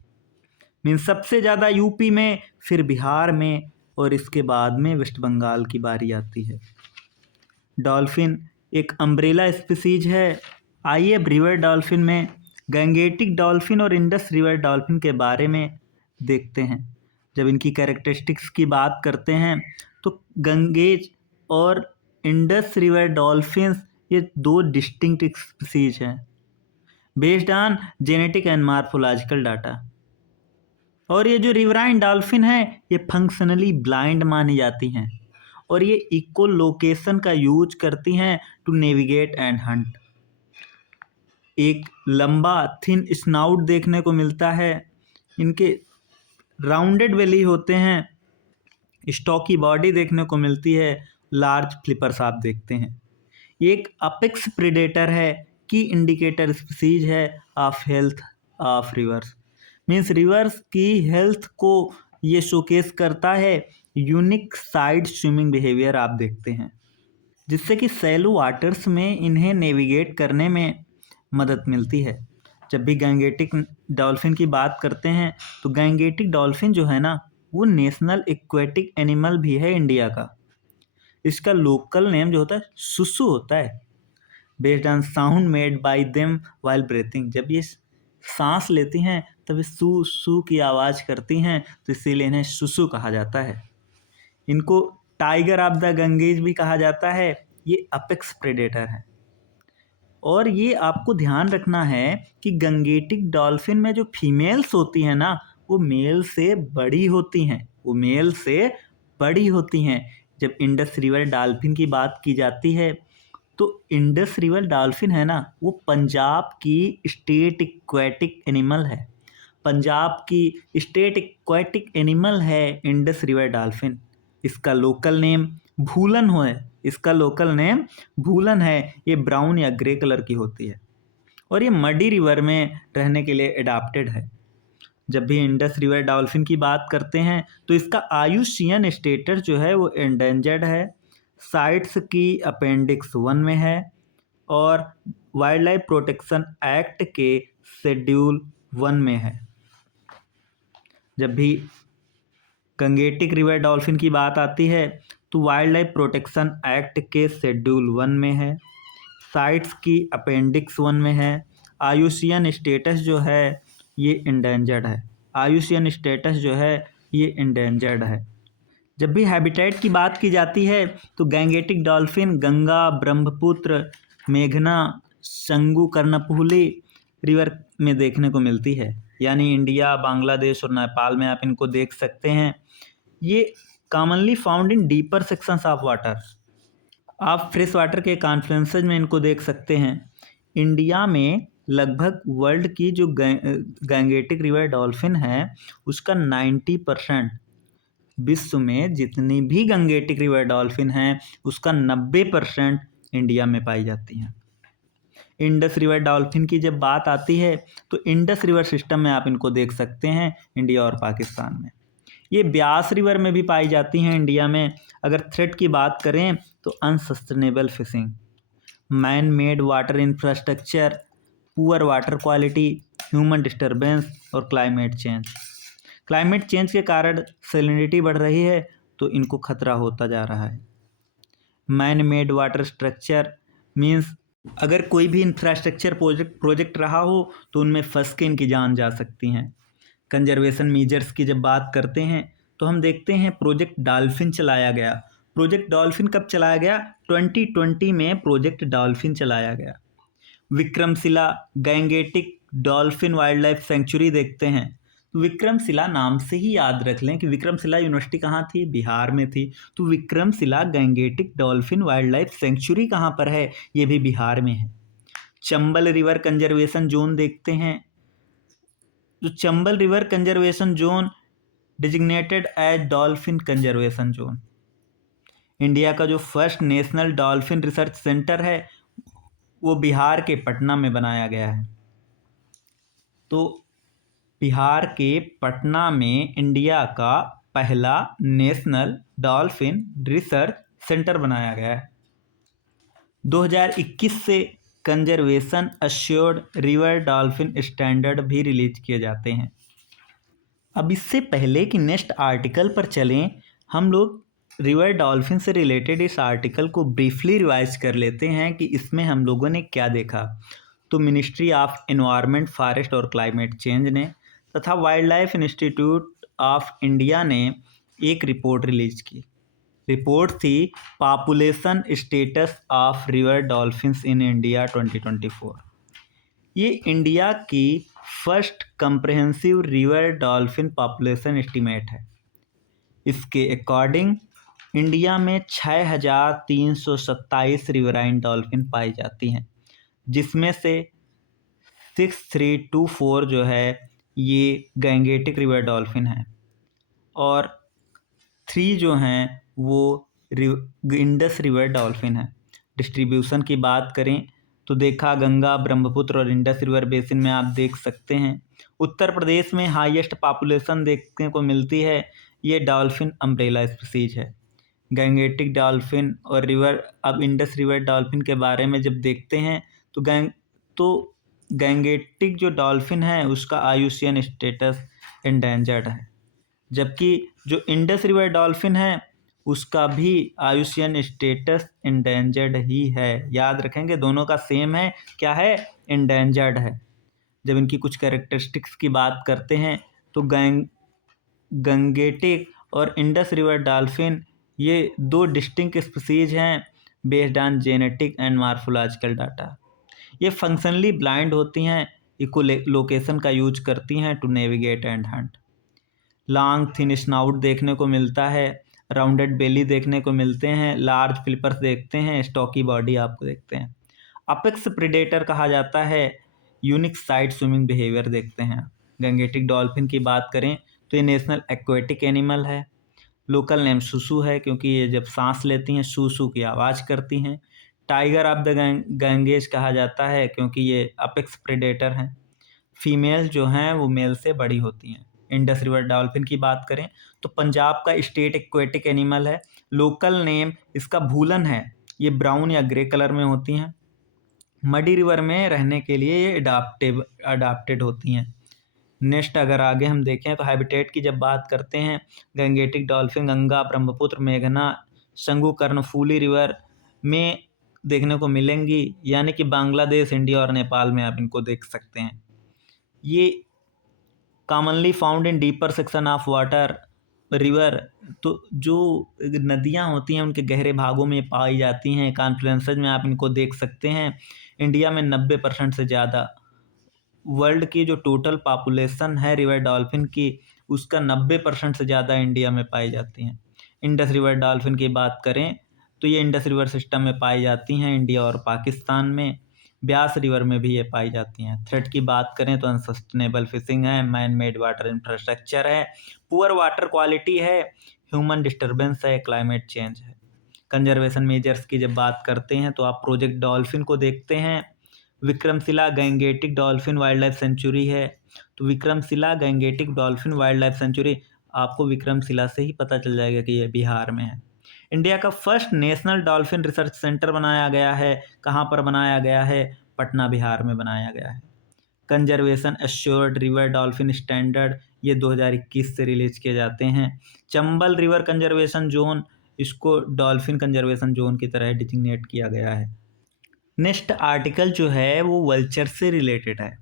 मीन सबसे ज़्यादा यूपी में, फिर बिहार में, और इसके बाद में वेस्ट बंगाल की बारी आती है। डॉल्फिन एक अम्ब्रेला स्पीसीज है। आइए अब रिवर डॉल्फिन में गंगेटिक डॉल्फिन और इंडस रिवर डॉल्फिन के बारे में देखते हैं। जब इनकी कैरेक्टरिस्टिक्स की बात करते हैं तो गंगेज और इंडस रिवर डॉल्फिन्स ये 2 डिस्टिंक्ट स्पीसीज हैं based on genetic and morphological data. और ये जो रिवराइन डॉल्फिन है ये फंक्शनली ब्लाइंड मानी जाती हैं और ये इको लोकेशन का यूज करती हैं टू नेविगेट एंड हंट। एक लंबा थिन स्नाउट देखने को मिलता है। इनके राउंडेड बेली होते हैं, स्टॉकी बॉडी देखने को मिलती है, लार्ज फ्लिपर्स आप देखते हैं। एक अपेक्स प्रेडेटर है, की इंडिकेटर स्पीसीज है of health of reverse. Means reverse की हेल्थ को ये शोकेस करता है। यूनिक साइड स्विमिंग बिहेवियर आप देखते हैं जिससे कि सैलो वाटर्स में इन्हें नेविगेट करने में मदद मिलती है। जब भी गैंगेटिक डॉल्फिन की बात करते हैं तो गैंगेटिक डॉल्फिन जो है ना वो नेशनल एक्वेटिक एनिमल भी है इंडिया का। इसका लोकल नेम जो होता है सुसु होता है, based on sound made by them while breathing. जब ये सांस लेती हैं तब ये सू सू की आवाज़ करती हैं, तो इसीलिए इन्हें सुसु कहा जाता है। इनको टाइगर ऑफ द गंगेज भी कहा जाता है। ये अपेक्स प्रेडेटर है। और ये आपको ध्यान रखना है कि गंगेटिक डॉल्फिन में जो फीमेल्स होती हैं ना वो मेल से बड़ी होती हैं, वो मेल से बड़ी होती हैं। जब इंडस रिवर डॉल्फिन की बात की जाती है तो इंडस रिवर डॉल्फिन है ना वो पंजाब की स्टेट एक्वेटिक एनिमल है। पंजाब की स्टेट एक्वाटिक एनिमल है इंडस रिवर डॉल्फिन। इसका लोकल नेम भूलन है। इसका लोकल नेम भूलन है। ये ब्राउन या ग्रे कलर की होती है और ये मडी रिवर में रहने के लिए एडाप्टेड है। जब भी इंडस रिवर डॉल्फिन की बात करते हैं तो इसका आयुषियन स्टेटस जो है वो एंडेंजर्ड है, साइट्स की अपेंडिक्स 1 में है और वाइल्ड लाइफ प्रोटेक्शन एक्ट के शेड्यूल 1 में है। जब भी गंगेटिक रिवर डॉल्फिन की बात आती है तो वाइल्ड लाइफ प्रोटेक्शन एक्ट के शेड्यूल 1 में है, साइट्स की अपेंडिक्स 1 में है। आयुषियन स्टेटस जो है ये इंडेंजर्ड है। आयुषियन स्टेटस जो है ये इंडेंजर्ड है। जब भी हैबिटेट की बात की जाती है तो गैंगेटिक डॉल्फिन गंगा, ब्रह्मपुत्र, मेघना, शंगु, कर्णफूली रिवर में देखने को मिलती है। यानी इंडिया, बांग्लादेश और नेपाल में आप इनको देख सकते हैं। ये commonly found in deeper sections of water. आप फ्रेश वाटर के कॉन्फ्लुएंसेस में इनको देख सकते हैं। इंडिया में लगभग वर्ल्ड की जो गैंगेटिक रिवर डॉल्फिन है उसका 90%, विश्व में जितनी भी गंगेटिक रिवर डॉल्फिन हैं उसका 90% इंडिया में पाई जाती हैं। इंडस रिवर डॉल्फिन की जब बात आती है तो इंडस रिवर सिस्टम में आप इनको देख सकते हैं, इंडिया और पाकिस्तान में। ये ब्यास रिवर में भी पाई जाती हैं इंडिया में। अगर थ्रेट की बात करें तो unsustainable fishing, man made water infrastructure, poor water quality, human disturbance और क्लाइमेट चेंज। क्लाइमेट चेंज के कारण सैलिनिटी बढ़ रही है तो इनको खतरा होता जा रहा है। Man made water structure means अगर कोई भी इंफ्रास्ट्रक्चर प्रोजेक्ट रहा हो तो उनमें फंस के इनकी जान जा सकती हैं। कंजर्वेशन मीजर्स की जब बात करते हैं तो हम देखते हैं प्रोजेक्ट डॉल्फिन चलाया गया। प्रोजेक्ट डॉल्फिन कब चलाया गया? 2020 में प्रोजेक्ट डॉल्फिन चलाया गया। Vikramshila Gangetic dolphin wild life sanctuary देखते हैं। विक्रमशिला नाम से ही याद रख लें कि विक्रमशिला यूनिवर्सिटी कहाँ थी? बिहार में थी। तो Vikramshila Gangetic dolphin wild life sanctuary कहाँ पर है? ये भी बिहार में है। चंबल रिवर कंजर्वेशन जोन देखते हैं। जो Chambal river conservation zone designated as dolphin conservation zone. India का जो first national dolphin research centre है वो बिहार के पटना में बनाया गया है। तो बिहार के पटना में इंडिया का पहला नेशनल डॉल्फिन रिसर्च सेंटर बनाया गया है। 2021 से conservation assured river dolphin standard भी रिलीज किए जाते हैं। अब इससे पहले कि नेक्स्ट आर्टिकल पर चलें, हम लोग रिवर डॉल्फिन से रिलेटेड इस आर्टिकल को ब्रीफली रिवाइज कर लेते हैं कि इसमें हम लोगों ने क्या देखा। तो मिनिस्ट्री ऑफ एनवायरनमेंट, फॉरेस्ट और क्लाइमेट चेंज ने तथा wild life institute of India ने एक रिपोर्ट रिलीज की। रिपोर्ट थी population status of river dolphins in India 2024। ये इंडिया की first comprehensive river dolphin population estimate है। इसके अकॉर्डिंग इंडिया में 6327 रिवराइन डॉल्फिन पाई जाती हैं, जिसमें से 6324 जो है ये गैंगेटिक रिवर डॉल्फिन है और 3 जो हैं वो इंडस रिवर डॉल्फिन है। डिस्ट्रीब्यूशन की बात करें तो देखा गंगा, ब्रह्मपुत्र और इंडस रिवर बेसिन में आप देख सकते हैं। उत्तर प्रदेश में हाईएस्ट पॉपुलेशन देखने को मिलती है। ये डॉल्फिन अम्ब्रेला स्पीसीज है। गैंगेटिक डॉल्फिन और अब इंडस रिवर डॉल्फिन के बारे में जब देखते हैं तो गैंगेटिक जो डॉल्फिन है उसका आयुषियन स्टेटस एंडेंजर्ड है, जबकि जो इंडस रिवर डॉल्फिन है उसका भी आयुषियन स्टेटस एंडेंजर्ड ही है। याद रखेंगे दोनों का सेम है, क्या है? एंडेंजर्ड है। जब इनकी कुछ कैरेक्टरिस्टिक्स की बात करते हैं तो गंगेटिक और इंडस रिवर डॉल्फिन ये 2 डिस्टिंक्ट स्पीसीज हैं based on genetic and morphological data. ये फंक्शनली ब्लाइंड होती हैं, इको लोकेशन का यूज करती हैं to navigate and hunt. Long thin snout देखने को मिलता है, राउंडेड बेली देखने को मिलते हैं, लार्ज फ्लिपर्स देखते हैं, स्टॉकी बॉडी आपको देखते हैं। अपेक्स प्रेडेटर कहा जाता है, यूनिक साइड स्विमिंग बिहेवियर देखते हैं। गंगेटिक डॉल्फिन की बात करें तो ये नेशनल एक्वेटिक एनिमल है। लोकल नेम सुसु है क्योंकि ये जब सांस लेती हैं सू सू की आवाज़ करती हैं। टाइगर ऑफ द गंगेज कहा जाता है क्योंकि ये अपेक्स प्रेडेटर हैं। फीमेल जो हैं वो मेल से बड़ी होती हैं। इंडस रिवर डॉल्फिन की बात करें तो पंजाब का स्टेट एक्वेटिक एनिमल है। लोकल नेम इसका भूलन है। ये ब्राउन या ग्रे कलर में होती हैं। मडी रिवर में रहने के लिए ये अडाप्टेड होती हैं। नेक्स्ट अगर आगे हम देखें तो हैबिटेट की जब बात करते हैं, गंगेटिक डॉल्फिन गंगा, ब्रह्मपुत्र, मेघना, शंगु, कर्णफूली रिवर में देखने को मिलेंगी, यानी कि बांग्लादेश, इंडिया और नेपाल में आप इनको देख सकते हैं। ये commonly found in deeper section of water river, तो जो नदियाँ होती हैं उनके गहरे भागों में पाई जाती हैं। कॉन्फ्लुएंसेस में आप इनको देख सकते हैं। इंडिया में 90% से ज़्यादा, वर्ल्ड की जो टोटल पॉपुलेशन है रिवर डॉल्फिन की, उसका 90% से ज़्यादा इंडिया में पाई जाती हैं। इंडस रिवर डॉल्फिन की बात करें तो ये इंडस रिवर सिस्टम में पाई जाती हैं, इंडिया और पाकिस्तान में। ब्यास रिवर में भी ये पाई जाती हैं। थ्रेट की बात करें तो अनसस्टेनेबल फिशिंग है, मैन मेड वाटर इंफ्रास्ट्रक्चर है, पुअर वाटर क्वालिटी है, ह्यूमन डिस्टर्बेंस है, क्लाइमेट चेंज है। कंजर्वेशन मेजर्स की जब बात करते हैं तो आप प्रोजेक्ट डॉल्फिन को देखते हैं। Vikramshila Gangetic dolphin wild life sanctuary है, तो Vikramshila Gangetic dolphin wild life sanctuary आपको विक्रमशिला से ही पता चल जाएगा कि ये बिहार में है। इंडिया का first national dolphin research centre बनाया गया है। कहाँ पर बनाया गया है? पटना, बिहार में बनाया गया है। Conservation assured river dolphin standard, ये 2021 से रिलीज किए जाते हैं। चंबल रिवर कंजर्वेशन जोन, इसको डॉल्फिन कंजर्वेशन जोन की तरह डिजिग्नेट किया गया है। नेक्स्ट आर्टिकल जो है वो वल्चर से रिलेटेड है।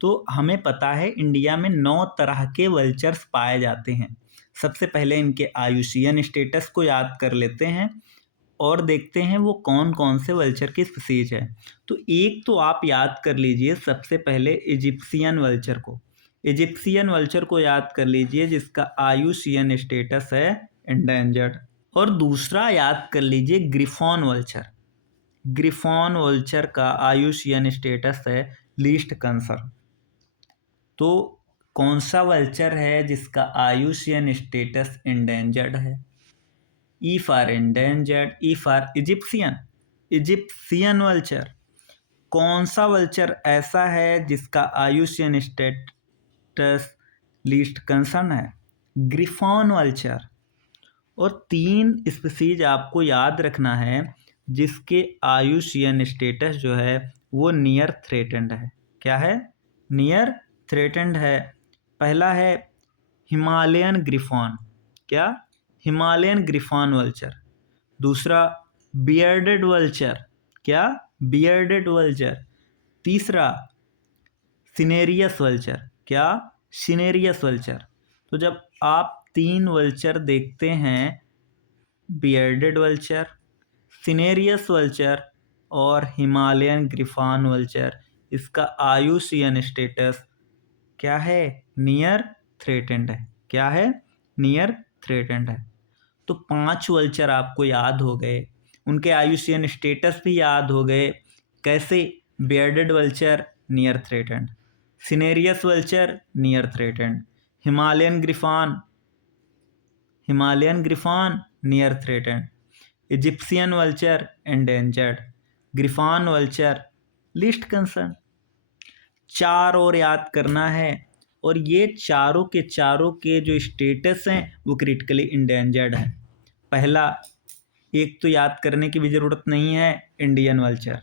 तो हमें पता है इंडिया में 9 तरह के वल्चर्स पाए जाते हैं। सबसे पहले इनके आयुषीयन स्टेटस को याद कर लेते हैं और देखते हैं वो कौन कौन से वल्चर की स्पीसीज है। तो एक तो आप याद कर लीजिए सबसे पहले इजिप्शियन वल्चर को। इजिप्शियन वल्चर को याद कर लीजिए जिसका आयुषीयन स्टेटस है एंडेंजर्ड। और दूसरा याद कर लीजिए ग्रिफॉन वल्चर। ग्रिफॉन वल्चर का आयुषीयन स्टेटस है लीस्ट कंसर्न। तो कौन सा वल्चर है जिसका आयुषीयन स्टेटस एंडेंजर्ड है? E for endangered, E for Egyptian, Egyptian vulture. कौन सा वल्चर ऐसा है जिसका आयुषीयन स्टेटस लीस्ट कंसर्न है? Griffon vulture. और 3 स्पीसीज आपको याद रखना है जिसके आयुषीयन स्टेटस जो है वो नियर थ्रेटेंड है। क्या है? नियर थ्रेटेंड है। पहला है हिमालयन ग्रिफॉन। क्या? Himalayan griffon vulture. दूसरा बियर्डेड वल्चर। क्या? Bearded vulture. तीसरा सिनेरियस वल्चर। क्या? Cinereous vulture. तो जब आप 3 वल्चर देखते हैं, बियर्डेड वल्चर, सिनेरियस वल्चर और हिमालयन ग्रिफॉन वल्चर, इसका आयुषीयन स्टेटस क्या है? नियर थ्रेटेंड है। क्या है? नियर थ्रेटेंड है। तो 5 वल्चर आपको याद हो गए, उनके आयुषीयन स्टेटस भी याद हो गए। कैसे? Bearded vulture near threatened, cinereous vulture near threatened, Himalayan griffon near threatened, Egyptian vulture endangered, griffon vulture least concern. 4 और याद करना है, और ये चारों के जो स्टेटस हैं वो क्रिटिकली इंडेंजर्ड हैं। पहला, एक तो याद करने की भी ज़रूरत नहीं है, इंडियन वल्चर।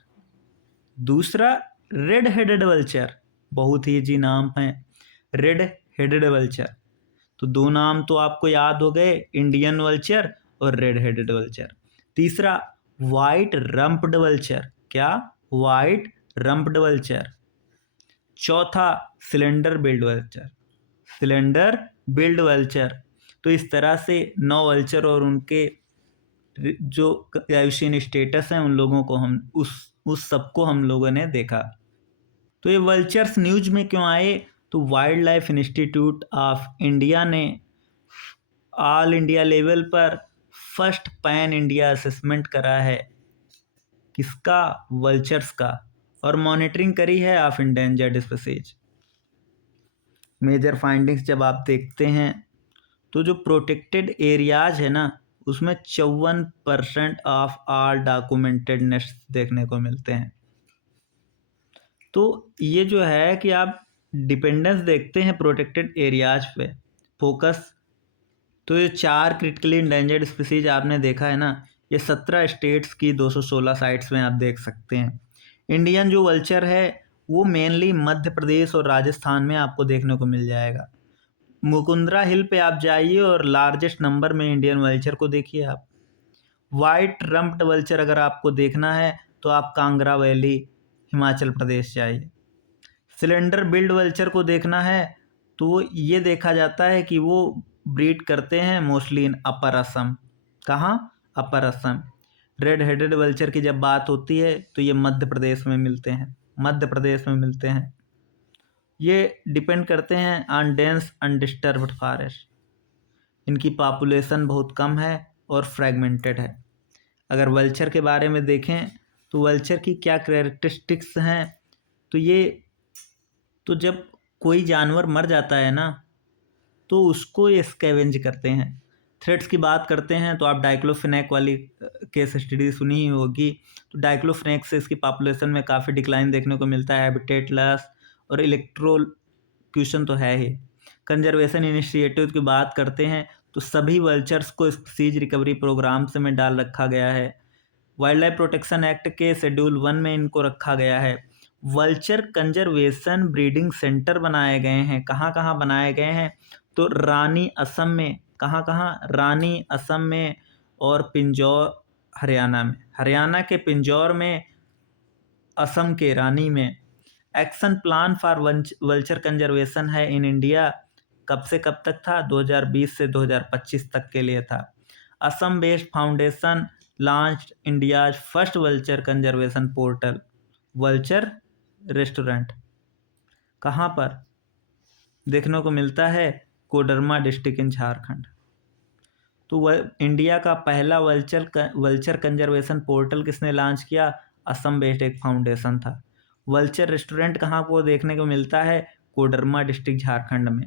दूसरा रेड हेडेड वल्चर, बहुत ही इजी नाम है, रेड हेडेड वल्चर। तो 2 नाम तो आपको याद हो गए, इंडियन वल्चर और रेड हेडेड वल्चर। तीसरा वाइट रम्प्ड वल्चर। क्या? White rumped vulture. चौथा slender billed vulture, slender billed vulture. तो इस तरह से 9 वल्चर और उनके जो आयुषीयन स्टेटस हैं उन लोगों को हम उस सबको हम लोगों ने देखा। तो ये वल्चर्स न्यूज में क्यों आए? तो wild life institute of India ने ऑल इंडिया लेवल पर फर्स्ट पैन इंडिया असेसमेंट करा है। किसका? वल्चर्स का। और मॉनिटरिंग करी है of endangered species. Major findings जब आप देखते हैं तो जो प्रोटेक्टेड एरियाज है ना, उसमें 54% ऑफ ऑल डॉक्यूमेंटेड नेस्ट देखने को मिलते हैं। तो ये जो है कि आप डिपेंडेंस देखते हैं प्रोटेक्टेड एरियाज पे फोकस। तो ये 4 क्रिटिकली इंडेंजर्ड स्पीसीज आपने देखा है ना, ये 17 स्टेट्स की 216 साइट्स में आप देख सकते हैं। इंडियन जो वल्चर है वो मेनली मध्य प्रदेश और राजस्थान में आपको देखने को मिल जाएगा। मुकुंदरा हिल पे आप जाइए और लार्जेस्ट नंबर में इंडियन वल्चर को देखिए आप। वाइट रम्प्ड वल्चर अगर आपको देखना है तो आप कांगड़ा वैली हिमाचल प्रदेश जाइए। सिलेंडर बिल्ड वल्चर को देखना है तो ये देखा जाता है कि वो ब्रीड करते हैं मोस्टली इन अपर असम। कहाँ? अपर असम। रेड हेडेड वल्चर की जब बात होती है तो ये मध्य प्रदेश में मिलते हैं, मध्य प्रदेश में मिलते हैं। ये डिपेंड करते हैं ऑन डेंस अनडिस्टर्ब्ड फॉरेस्ट। इनकी पॉपुलेशन बहुत कम है और फ्रेगमेंटेड है। अगर वल्चर के बारे में देखें तो वल्चर की क्या कैरेक्टरिस्टिक्स हैं, तो जब कोई जानवर मर जाता है ना तो उसको ये स्कैवेंज करते हैं। थ्रेड्स की बात करते हैं तो आप डाइक्लोफिनेक वाली केस स्टडी सुनी ही होगी। तो डाइक्लोफिनेक से इसकी पॉपुलेशन में काफ़ी डिक्लाइन देखने को मिलता है, हैबिटेट लॉस और इलेक्ट्रोक्यूशन तो है ही। कंजर्वेशन इनिशिएटिव की बात करते हैं तो सभी वल्चर्स को स्पीसीज रिकवरी प्रोग्राम से में डाल रखा गया है। वाइल्ड लाइफ प्रोटेक्शन एक्ट के शेड्यूल 1 में इनको रखा गया है। वल्चर कंजर्वेशन ब्रीडिंग सेंटर बनाए गए हैं। कहाँ कहाँ बनाए गए हैं? तो रानी असम में। कहाँ कहाँ? रानी असम में और पिंजौर हरियाणा में। हरियाणा के पिंजौर में, असम के रानी में। Action plan for vulture conservation है इन इंडिया। कब से कब तक था? 2020 से 2025 तक के लिए था। Assam based foundation launched India's first vulture conservation portal, vulture restaurant. कहाँ पर देखने को मिलता है? Koderma district in Jharkhand. तो वह इंडिया का पहला वल्चर कंजर्वेशन पोर्टल किसने लॉन्च किया? असम बेस्ड एक फाउंडेशन था। वल्चर रेस्टोरेंट कहाँ को देखने को मिलता है? कोडरमा डिस्ट्रिक्ट झारखंड में।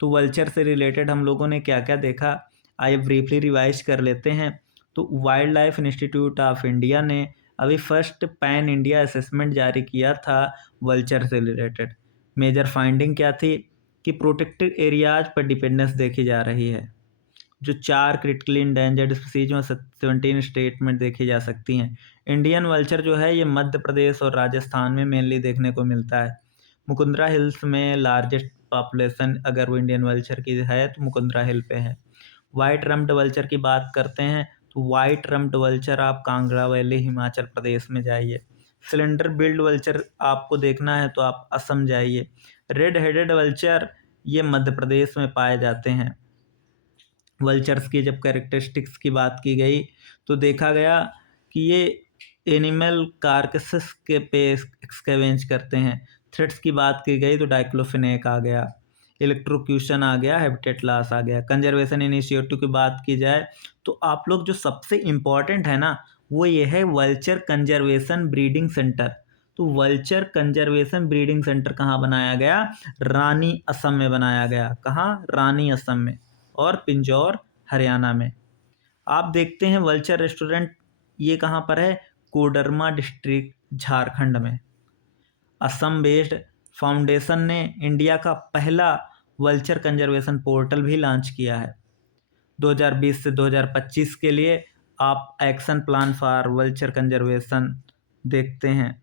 तो वल्चर से रिलेटेड हम लोगों ने क्या क्या देखा, आइए ब्रीफली रिवाइज कर लेते हैं। तो wild life institute of India ने अभी फर्स्ट पैन इंडिया असेसमेंट जारी किया था वल्चर से रिलेटेड। मेजर फाइंडिंग क्या थी? कि प्रोटेक्टेड एरियाज पर डिपेंडेंस देखी जा रही है। जो 4 क्रिटिकली इंडेंजर्ड स्पीसीज में 17 स्टेट में देखी जा सकती हैं। इंडियन वल्चर जो है ये मध्य प्रदेश और राजस्थान में मेनली देखने को मिलता है। मुकुंदरा हिल्स में लार्जेस्ट पॉपुलेशन अगर वो इंडियन वल्चर की है तो मुकुंदरा हिल पे है। वाइट रम्प्ड वल्चर की बात करते हैं तो वाइट रम्प्ड वल्चर आप कांगड़ा वैली हिमाचल प्रदेश में जाइए। सिलेंडर बिल्ड वल्चर आपको देखना है तो आप असम जाइए। रेड हेडेड वल्चर ये मध्य प्रदेश में पाए जाते हैं। वल्चर्स की जब कैरेक्टरिस्टिक्स की बात की गई तो देखा गया कि ये एनिमल कार्कसेस के पे एक्सकेवेंज करते हैं। थ्रेट्स की बात की गई तो डाइक्लोफिनेक आ गया, इलेक्ट्रोक्यूशन आ गया, हैबिटेट लॉस आ गया। कंजर्वेशन इनिशिएटिव की बात की जाए तो आप लोग जो सबसे इम्पॉर्टेंट है ना वो ये है वल्चर कंजर्वेशन ब्रीडिंग सेंटर। तो वल्चर कंजर्वेशन ब्रीडिंग सेंटर कहाँ बनाया गया? रानी असम में बनाया गया। कहाँ? रानी असम में और पिंजौर हरियाणा में। आप देखते हैं वल्चर रेस्टोरेंट ये कहाँ पर है? कोडरमा डिस्ट्रिक्ट झारखंड में। असम बेस्ड फाउंडेशन ने इंडिया का पहला वल्चर कंजर्वेशन पोर्टल भी लॉन्च किया है। 2020 से 2025 के लिए आप action plan for vulture conservation देखते हैं।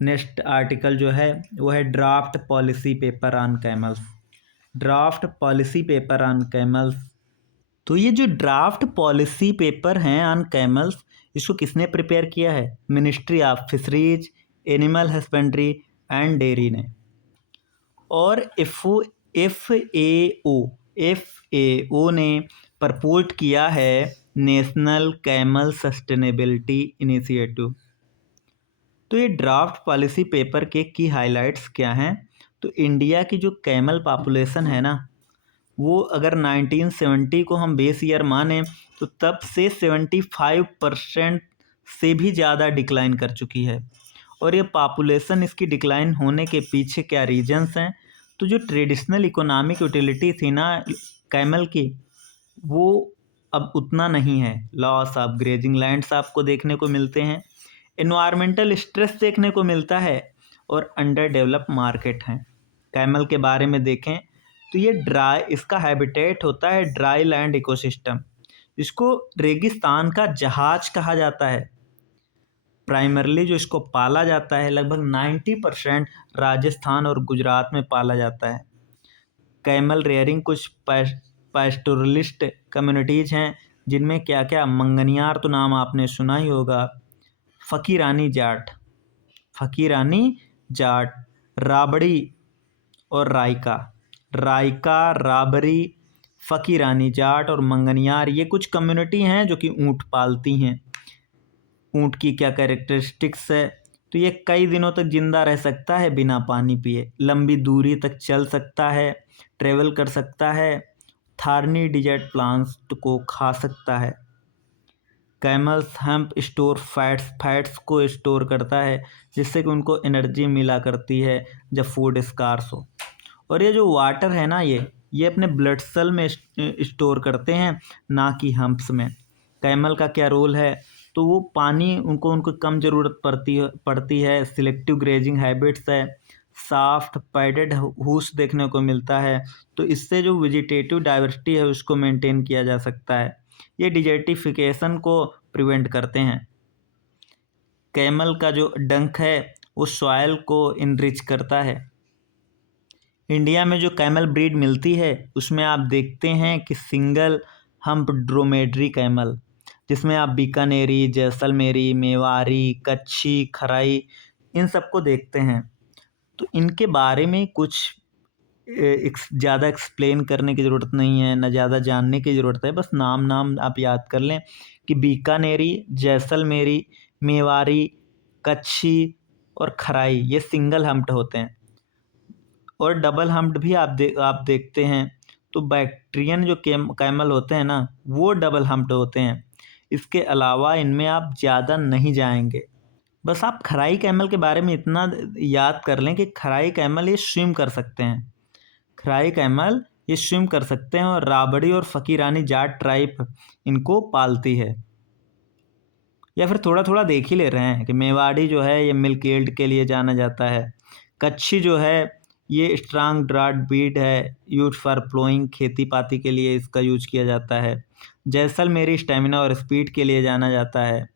नेक्स्ट आर्टिकल जो है वो है draft policy paper on camels. Draft policy paper on camels. तो ये जो ड्राफ्ट पॉलिसी पेपर हैं ऑन कैमल्स, इसको किसने प्रिपेयर किया है? Ministry of fisheries, animal husbandry and dairy ने। और एफ ए ओ ने प्रपोज किया है नेशनल कैमल सस्टेनेबिलिटी इनिशिएटिव। तो ये ड्राफ्ट पॉलिसी पेपर के की हाइलाइट्स क्या हैं? तो इंडिया की जो कैमल पॉपुलेशन है ना वो अगर 1970 को हम बेस ईयर माने तो तब से 75% से भी ज़्यादा डिक्लाइन कर चुकी है। और ये पॉपुलेशन इसकी डिक्लाइन होने के पीछे क्या रीजन्स हैं? तो जो ट्रेडिशनल इकोनॉमिक यूटिलिटी थी ना कैमल की, वो अब उतना नहीं है। लॉस ऑफ ग्रेजिंग लैंड्स आपको देखने को मिलते हैं, एनवायरमेंटल स्ट्रेस देखने को मिलता है, और अंडर डेवलप मार्केट हैं। कैमल के बारे में देखें तो ये इसका हैबिटेट होता है ड्राई लैंड इकोसिस्टम, इसको रेगिस्तान का जहाज कहा जाता है। प्राइमरली जो इसको पाला जाता है लगभग 90% राजस्थान और गुजरात में पाला जाता है। कैमल रेयरिंग कुछ पैस्टोरलिस्ट कम्युनिटीज़ हैं, जिनमें क्या क्या, मंगनियार तो नाम आपने सुना ही होगा, फ़कीरानी जाट, राबड़ी और रायका, राबरी, फ़कीरानी जाट और मंगनियार, ये कुछ कम्युनिटी हैं जो कि ऊँट पालती हैं। ऊँट की क्या कैरेक्टरिस्टिक्स है, तो ये कई दिनों तक जिंदा रह सकता है बिना पानी पिए, लंबी दूरी तक चल सकता है, ट्रेवल कर सकता है, थार्नी डिजर्ट प्लांट्स को खा सकता है। कैमल्स हेम्प स्टोर फैट्स को स्टोर करता है, जिससे कि उनको एनर्जी मिला करती है जब फूड स्कार्स हो। और ये जो वाटर है ना, ये अपने ब्लड सेल में स्टोर करते हैं, ना कि हम्प्स में। कैमल का क्या रोल है, तो वो पानी उनको कम ज़रूरत पड़ती है, सिलेक्टिव ग्रेजिंग हैबिट्स है, सॉफ्ट पैडेड हूस देखने को मिलता है, तो इससे जो वेजिटेटिव डाइवर्सिटी है उसको मेंटेन किया जा सकता है। ये डिजर्टिफिकेशन को प्रिवेंट करते हैं। कैमल का जो डंक है वो सॉइल को इनरिच करता है। इंडिया में जो कैमल ब्रीड मिलती है उसमें आप देखते हैं कि सिंगल हम्प ड्रोमेड्री कैमल, जिसमें आप बीकानेरी, जैसलमेरी, मेवारी, कच्छी, खराई, इन सबको देखते हैं। तो इनके बारे में कुछ ज़्यादा एक्सप्लेन करने की ज़रूरत नहीं है, ना ज़्यादा जानने की ज़रूरत है, बस नाम आप याद कर लें कि बीकानेरी, जैसलमेरी, मेवारी, कच्छी और खराई ये सिंगल हम्प्ड होते हैं। और डबल हम्प्ड भी आप देखते हैं तो बैक्ट्रियन जो कैमल होते हैं ना, वो डबल हम्प्ड होते हैं। इसके अलावा इनमें आप ज़्यादा नहीं जाएंगे। बस आप खराई कैमल के बारे में इतना याद कर लें कि खराई कैमल ये स्विम कर सकते हैं। खराई कैमल ये स्विम कर सकते हैं, और राबड़ी और फ़कीरानी जाट ट्राइब इनको पालती है। या फिर थोड़ा थोड़ा देख ही ले रहे हैं कि मेवाड़ी जो है ये मिल्क यील्ड के लिए जाना जाता है। कच्छी जो है ये स्ट्रांग ड्राट बीड है, यूज फॉर प्लोइंग, खेती पाती के लिए इसका यूज किया जाता है। जैसलमेरी स्टेमिना और स्पीड के लिए जाना जाता है,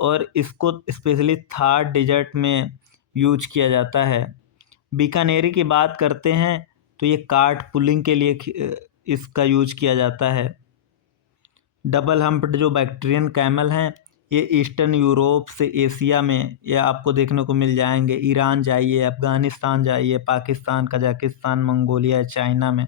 और इसको स्पेशली थार डिजर्ट में यूज किया जाता है। बीकानेरी की बात करते हैं तो ये कार्ट पुलिंग के लिए इसका यूज किया जाता है। डबल हम्प्ड जो बैक्ट्रियन कैमल हैं ये ईस्टर्न यूरोप से एशिया में ये आपको देखने को मिल जाएंगे। ईरान जाइए, अफ़गानिस्तान जाइए, पाकिस्तान, कजाकिस्तान, मंगोलिया, चाइना में।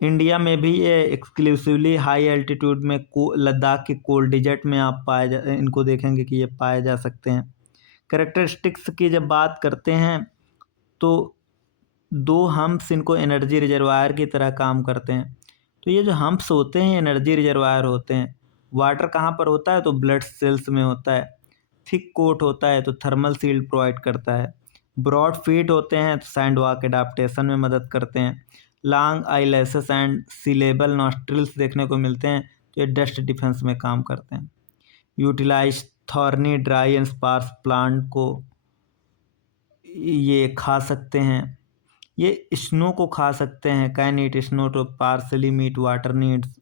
इंडिया में भी ये एक्सक्लूसिवली हाई एल्टीट्यूड में लद्दाख के कोल्ड डिजर्ट में आप इनको देखेंगे कि ये पाए जा सकते हैं। कैरेक्टरिस्टिक्स की जब बात करते हैं तो दो हम्प्स इनको एनर्जी रिजर्वायर की तरह काम करते हैं। तो ये जो हम्प्स होते हैं एनर्जी रिजर्वायर होते हैं। वाटर कहाँ पर होता है, तो ब्लड सेल्स में होता है। थिक कोट होता है तो थर्मल शील्ड प्रोवाइड करता है। ब्रॉड फीट होते हैं तो सैंड वॉक एडाप्टेशन में मदद करते हैं। Long eyelashes and sealable nostrils देखने को मिलते हैं, तो ये डस्ट डिफेंस में काम करते हैं। Utilise thorny dry and sparse plant को ये खा सकते हैं। ये स्नो को खा सकते हैं, can eat snow to partially meet water needs.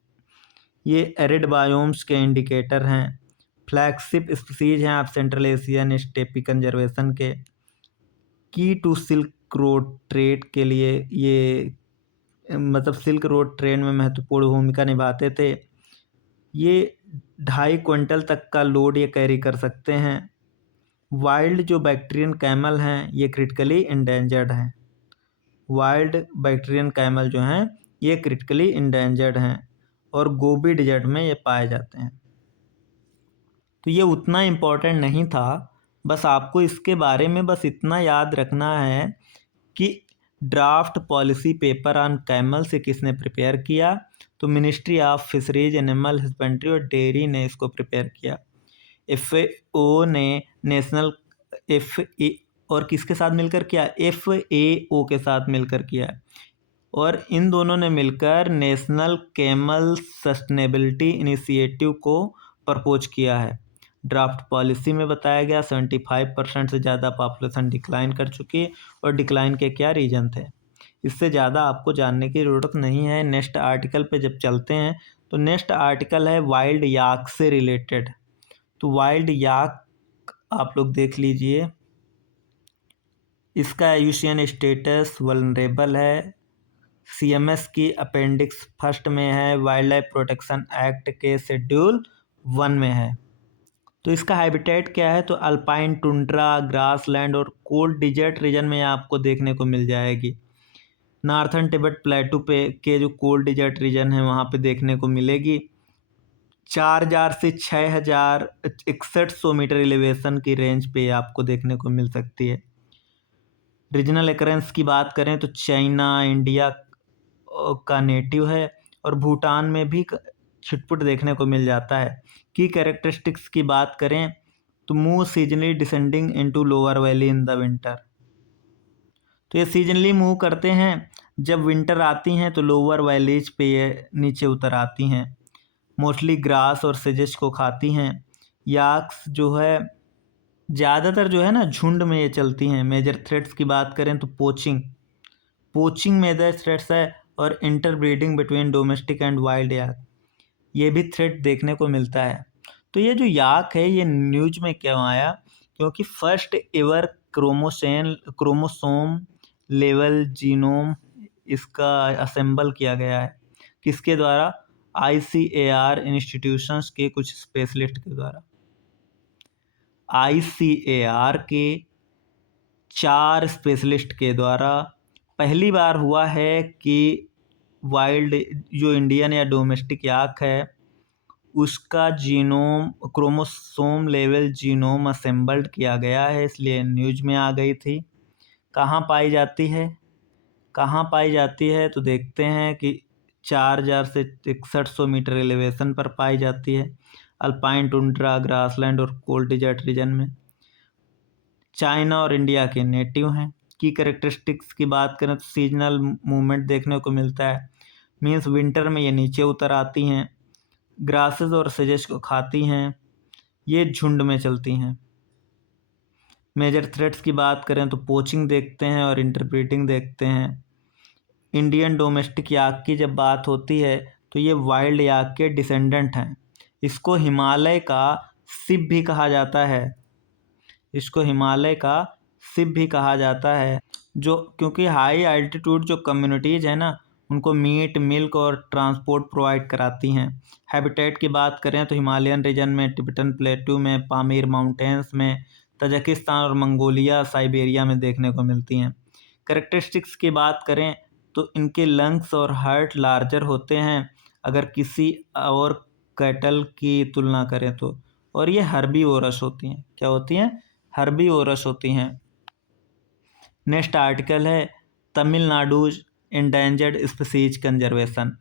ये एरिड बायोम्स के इंडिकेटर हैं। फ्लैगशिप स्पीसीज हैं आप सेंट्रल एशियन स्टेपी कंजर्वेशन के। की टू सिल्क रोड ट्रेड के लिए ये मतलब सिल्क रोड ट्रेड में महत्वपूर्ण भूमिका निभाते थे। ये 2.5 क्विंटल तक का लोड ये कैरी कर सकते हैं। वाइल्ड जो बैक्टीरियन कैमल हैं ये क्रिटिकली इंडेंजर्ड हैं। वाइल्ड बैक्टीरियन कैमल जो हैं ये क्रिटिकली इंडेंजर्ड हैं और गोबी डिजर्ट में ये पाए जाते हैं। तो ये उतना इम्पोर्टेंट नहीं था, बस आपको इसके बारे में बस इतना याद रखना है कि draft policy paper on camel से किसने प्रिपेयर किया, तो ministry of fisheries, animal husbandry और डेयरी ने इसको प्रिपेयर किया। FAO ने और किसके साथ मिलकर किया, FAO के साथ मिलकर किया है। और इन दोनों ने मिलकर नेशनल कैमल सस्टेनेबिलिटी इनिशिएटिव को प्रपोज किया है। ड्राफ्ट पॉलिसी में बताया गया 75% से ज़्यादा पॉपुलेशन डिक्लाइन कर चुकी है, और डिक्लाइन के क्या रीजन थे। इससे ज़्यादा आपको जानने की ज़रूरत नहीं है। नेक्स्ट आर्टिकल पे जब चलते हैं तो नेक्स्ट आर्टिकल है वाइल्ड याक से रिलेटेड। तो वाइल्ड याक आप लोग देख लीजिए, इसका IUCN स्टेटस वल्नरेबल है, CMS की अपेंडिक्स फर्स्ट में है, वाइल्ड लाइफ प्रोटेक्शन एक्ट के शेड्यूल 1 में है। तो इसका हैबिटेट क्या है, तो अल्पाइन टुंड्रा, ग्रासलैंड और कोल्ड डिजर्ट रीजन में आपको देखने को मिल जाएगी। नॉर्थर्न तिब्बत प्लेटू पे के जो कोल्ड डिजर्ट रीजन है वहाँ पे देखने को मिलेगी। 4000 से 6100 मीटर एलिवेशन की रेंज पे आपको देखने को मिल सकती है। रीजनल एकरेंस की बात करें तो चाइना, इंडिया का नेटिव है, और भूटान में भी छिटपुट देखने को मिल जाता है। की कैरेक्टरिस्टिक्स की बात करें तो move seasonally descending into lower valley in the winter. तो ये सीजनली मूव करते हैं, जब विंटर आती हैं तो लोअर वैलीज पे ये नीचे उतर आती हैं। मोस्टली ग्रास और सेजेस को खाती हैं। याक्स जो है ज़्यादातर जो है ना झुंड में ये चलती हैं। मेजर थ्रेट्स की बात करें तो पोचिंग मेजर थ्रेट्स है, और interbreeding between domestic and wild yak, ये भी थ्रेट देखने को मिलता है। तो ये जो याक है ये न्यूज में क्यों आया, क्योंकि first ever chromosome level genome इसका असेंबल किया गया है। किसके द्वारा, ICAR इंस्टीट्यूशंस के कुछ स्पेशलिस्ट के द्वारा। ICAR के 4 स्पेशलिस्ट के द्वारा पहली बार हुआ है कि वाइल्ड जो इंडियन या डोमेस्टिक याक है उसका genome chromosome level genome assembled किया गया है, इसलिए न्यूज में आ गई थी। कहाँ पाई जाती है तो देखते हैं कि 4000 से 6100 मीटर एलिवेशन पर पाई जाती है, अल्पाइन टुंड्रा, ग्रासलैंड और कोल्ड डिजर्ट रीजन में। चाइना और इंडिया के नेटिव हैं। की कैरेक्टरिस्टिक्स की बात करें तो सीजनल मूवमेंट देखने को मिलता है, मीन्स विंटर में ये नीचे उतर आती हैं, ग्रासेस और सेजेस को खाती हैं, ये झुंड में चलती हैं। मेजर थ्रेट्स की बात करें तो पोचिंग देखते हैं और इंटरप्रीटिंग देखते हैं। इंडियन डोमेस्टिक याक की जब बात होती है तो ये वाइल्ड याक के डिसेंडेंट हैं। इसको हिमालय का सिप भी कहा जाता है, जो क्योंकि हाई एल्टीट्यूड जो कम्युनिटीज़ हैं ना उनको मीट, मिल्क और ट्रांसपोर्ट प्रोवाइड कराती हैं। हैबिटेट की बात करें तो हिमालयन रीजन में, टिबेटन प्लेटू में, पामीर माउंटेन्स में, तजाकिस्तान और मंगोलिया, साइबेरिया में देखने को मिलती हैं। कैरेक्टरिस्टिक्स की बात करें तो इनके लंग्स और हार्ट लार्जर होते हैं अगर किसी और कैटल की तुलना करें तो, और ये हर्बीवोरस होती हैं। क्या होती हैं, हर्बीवोरस होती हैं। नेक्स्ट आर्टिकल है तमिलनाडु एंडेंजर्ड स्पीसीज कंजर्वेशन।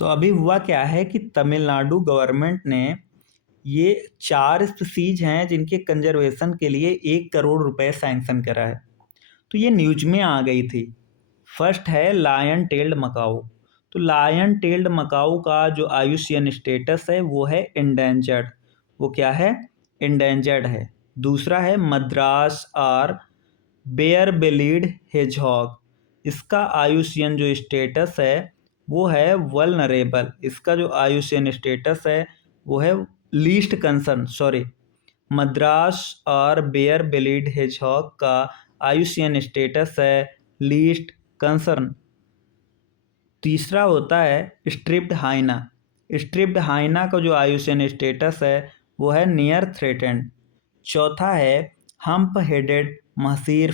तो अभी हुआ क्या है कि तमिलनाडु गवर्नमेंट ने ये 4 स्पीसीज हैं जिनके कंजर्वेशन के लिए 1 करोड़ रुपए सैंक्शन करा है, तो ये न्यूज में आ गई थी। फर्स्ट है लायन टेल्ड मकाऊ। तो लायन टेल्ड मकाऊ का जो IUCN स्टेटस है वो है एंडेंजर्ड। वो क्या है, एंडेंजर्ड है। दूसरा है मद्रास और बेयर बेलीड हेजहॉग, इसका IUCN जो स्टेटस है वो है वल्नरेबल। इसका जो IUCN स्टेटस है वो है लीस्ट कंसर्न। मद्रास और बेयर बेलीड हेजहॉग का IUCN स्टेटस है लीस्ट कंसर्न। तीसरा होता है स्ट्रिप्ड हाइना का जो IUCN स्टेटस है वो है नियर थ्रेटेंड। चौथा है हम्प हेडेड महसीर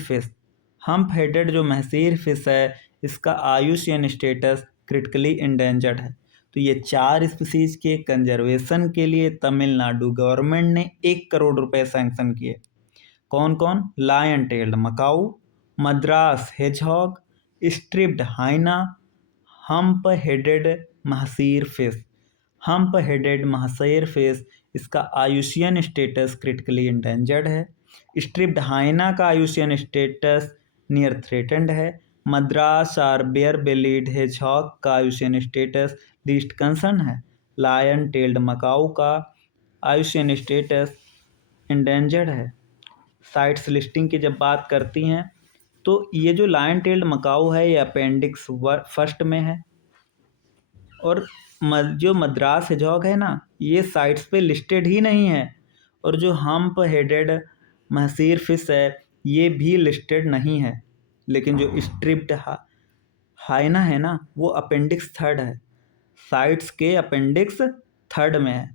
फिश है, इसका IUCN स्टेटस क्रिटिकली इंडेंजर्ड है। तो ये 4 स्पीसीज के कंजर्वेशन के लिए तमिलनाडु गवर्नमेंट ने 1 करोड़ रुपए सैंक्शन किए। कौन कौन, lion tailed macaque, Madras hedgehog, striped hyena, hump headed mahseer fish, इसका IUCN स्टेटस क्रिटिकली इंडेंजर्ड है। स्ट्रिप्ड हाइना का आयुशियन स्टेटस नियर थ्रेटेंड है। मद्रास और बेयर बेलीड हेजहॉग का आयुशियन स्टेटस लीस्ट कंसर्न है। लायन टेल्ड मकाऊ का आयुशियन स्टेटस इंडेंजर्ड है। Sites listing की जब बात करती हैं तो ये जो लायन टेल्ड मकाऊ है ये अपेंडिक्स फर्स्ट में है, और जो मद्रास हेजहॉग है ना ये साइट्स पे लिस्टेड ही नहीं है, और जो हम्प हेडेड महसीर फिश है ये भी लिस्टेड नहीं है। लेकिन जो स्ट्रिप्ड हाइना है ना वो अपेंडिक्स थर्ड है, साइट्स के अपेंडिक्स थर्ड में है।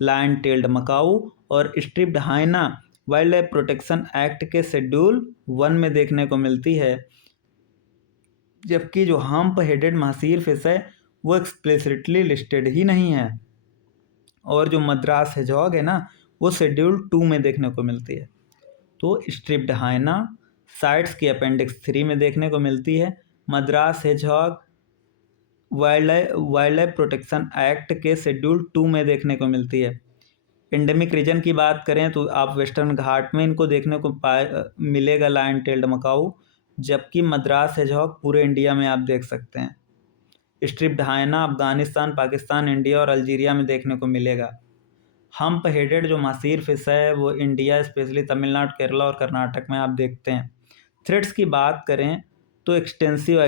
लायन टेल्ड मकाऊ और striped hyena wildlife protection act के शेड्यूल 1 में देखने को मिलती है, जबकि जो हम्प हेडेड महसीर फिश है वो एक्सप्लिसिटली लिस्टेड ही नहीं है। और जो मद्रास हेजहॉग है ना वो शेड्यूल 2 में देखने को मिलती है। तो स्ट्रिप्ड हाइना साइट्स की अपेंडिक्स 3 में देखने को मिलती है। Madras hedgehog wild life protection act के शेड्यूल 2 में देखने को मिलती है। एंडेमिक रीजन की बात करें तो आप वेस्टर्न घाट में इनको देखने को मिलेगा लायन टेल्ड मकाऊ, जबकि मद्रास हेजहॉग पूरे इंडिया में आप देख सकते हैं। स्ट्रिप्ड हाइना अफगानिस्तान, पाकिस्तान, इंडिया और अल्जीरिया में देखने को मिलेगा। हम्प हेडेड जो महसीर फिश है वो इंडिया स्पेशली तमिलनाडु, केरला और कर्नाटक में आप देखते हैं। थ्रेट्स की बात करें तो एक्सटेंसिव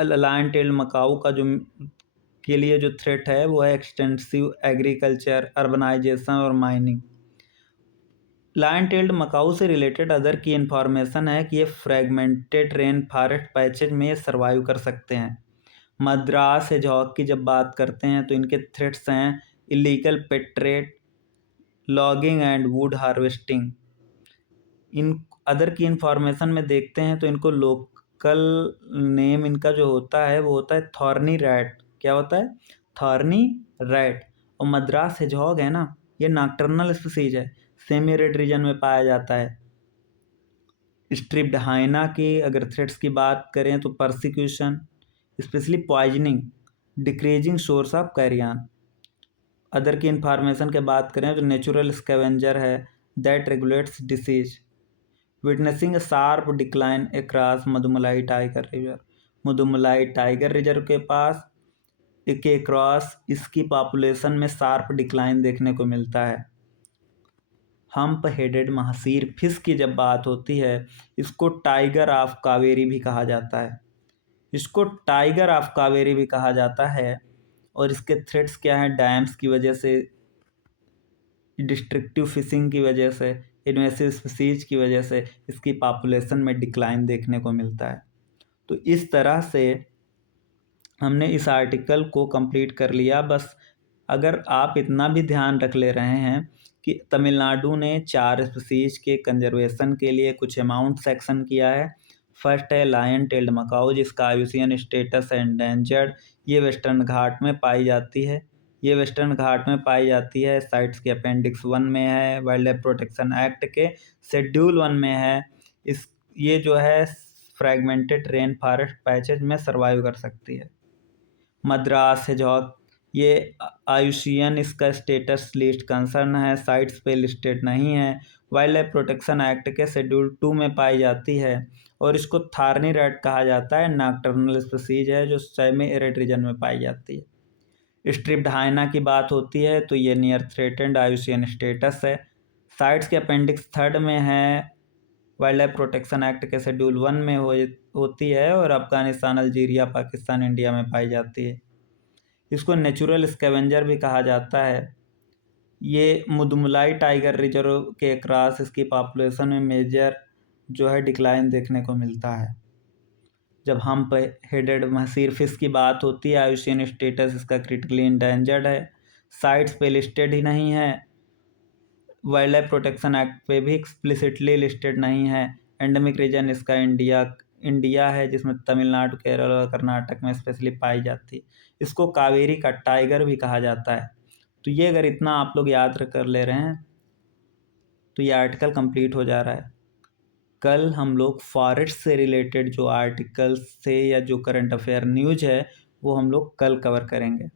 लायन टेल्ड मकाऊ का जो के लिए जो थ्रेट है वो है एक्सटेंसिव एग्रीकल्चर, अर्बनाइजेशन और माइनिंग। लायन टेल्ड मकाऊ से रिलेटेड अदर की इन्फॉर्मेशन है कि ये फ्रेगमेंटेड रेन फॉरेस्ट पैचेज में सर्वाइव कर सकते हैं। मद्रास हेजहॉग की जब बात करते हैं तो इनके थ्रेट्स हैं illegal pet trade, logging and would harvesting. In other की इन्फॉर्मेशन में देखते हैं तो इनको लोकल नेम इनका जो होता है वो होता है थॉर्नी रैट। क्या होता है? Thorny rat. और मद्रास हेजहॉग है ना ये नॉकटर्नल स्पीसीज है, सेमी एरिड रीजन में पाया जाता है। स्ट्रिप्ड हाइना की अगर थ्रेट्स की बात करें तो persecution, specially poisoning, decreasing source of carrion. Other की इन्फॉर्मेशन के बात करें तो नेचुरल स्कैवेंजर है that regulates disease, witnessing sharp decline across Mudumalai tiger reserve. Mudumalai tiger reserve के पास के क्रॉस इसकी पॉपुलेशन में शार्प डिक्लाइन देखने को मिलता है। हम्प हेडेड महसीर फिश की जब बात होती है इसको टाइगर ऑफ कावेरी भी कहा जाता है, इसको टाइगर ऑफ कावेरी भी कहा जाता है। और इसके थ्रेट्स क्या हैं? डैम्स की वजह से, डिस्ट्रक्टिव फिशिंग की वजह से, इन्वेसिव स्पीसीज की वजह से इसकी पॉपुलेशन में डिक्लाइन देखने को मिलता है। तो इस तरह से हमने इस आर्टिकल को कंप्लीट कर लिया। बस अगर आप इतना भी ध्यान रख ले रहे हैं कि तमिलनाडु ने 4 स्पीसीज के कंजर्वेशन के लिए कुछ अमाउंट सेक्शन किया है। फर्स्ट है लायन टेल्ड मकाऊ जिसका आयुशियन स्टेटस है एंडेंजर्ड। ये वेस्टर्न घाट में पाई जाती है, ये वेस्टर्न घाट में पाई जाती है। साइट्स के अपेंडिक्स 1 में है, वाइल्ड लाइफ प्रोटेक्शन एक्ट के शेड्यूल 1 में है। ये जो है फ्रैगमेंटेड रेन फॉरेस्ट पैचेज में सर्वाइव कर सकती है। मद्रास हेजहॉग ये आयुशियन इसका स्टेटस लिस्ट कंसर्न है, साइट्स पे लिस्टेड नहीं है। वाइल्ड लाइफ प्रोटेक्शन एक्ट के शेड्यूल 2 में पाई जाती है और इसको थार्नी रैट कहा जाता है। नॉकटर्नल स्पीसीज है जो सेमी एरिड रीजन में पाई जाती है। स्ट्रिप्ड हाइना की बात होती है तो ये नियर थ्रेटेंड आयुशियन स्टेटस है, साइट्स के अपेंडिक्स 3 में है, वाइल्ड लाइफ प्रोटेक्शन एक्ट के शेड्यूल 1 में होती है और अफगानिस्तान, अल्जीरिया, पाकिस्तान, इंडिया में पाई जाती है। इसको नेचुरल स्कैवेंजर भी कहा जाता है। ये मुदुमलाई टाइगर रिजर्व के क्रॉस इसकी पॉपुलेशन में मेजर जो है डिक्लाइन देखने को मिलता है। जब हम्प हेडेड महसीर फिश की बात होती है आयुशियन स्टेटस इसका क्रिटिकली इंडेंजर्ड है, साइट्स पे लिस्टेड ही नहीं है, वाइल्ड लाइफ प्रोटेक्शन एक्ट पे भी एक्सप्लिसिटली लिस्टेड नहीं है। एंडेमिक रीजन इसका इंडिया है जिसमें तमिलनाडु, केरल और कर्नाटक में स्पेशली पाई जाती है। इसको कावेरी का टाइगर भी कहा जाता है। तो ये अगर इतना आप लोग याद कर ले रहे हैं तो ये आर्टिकल कंप्लीट हो जा रहा है। कल हम लोग फॉरेस्ट से रिलेटेड जो आर्टिकल्स थे या जो करंट अफेयर न्यूज है वो हम लोग कल कवर करेंगे।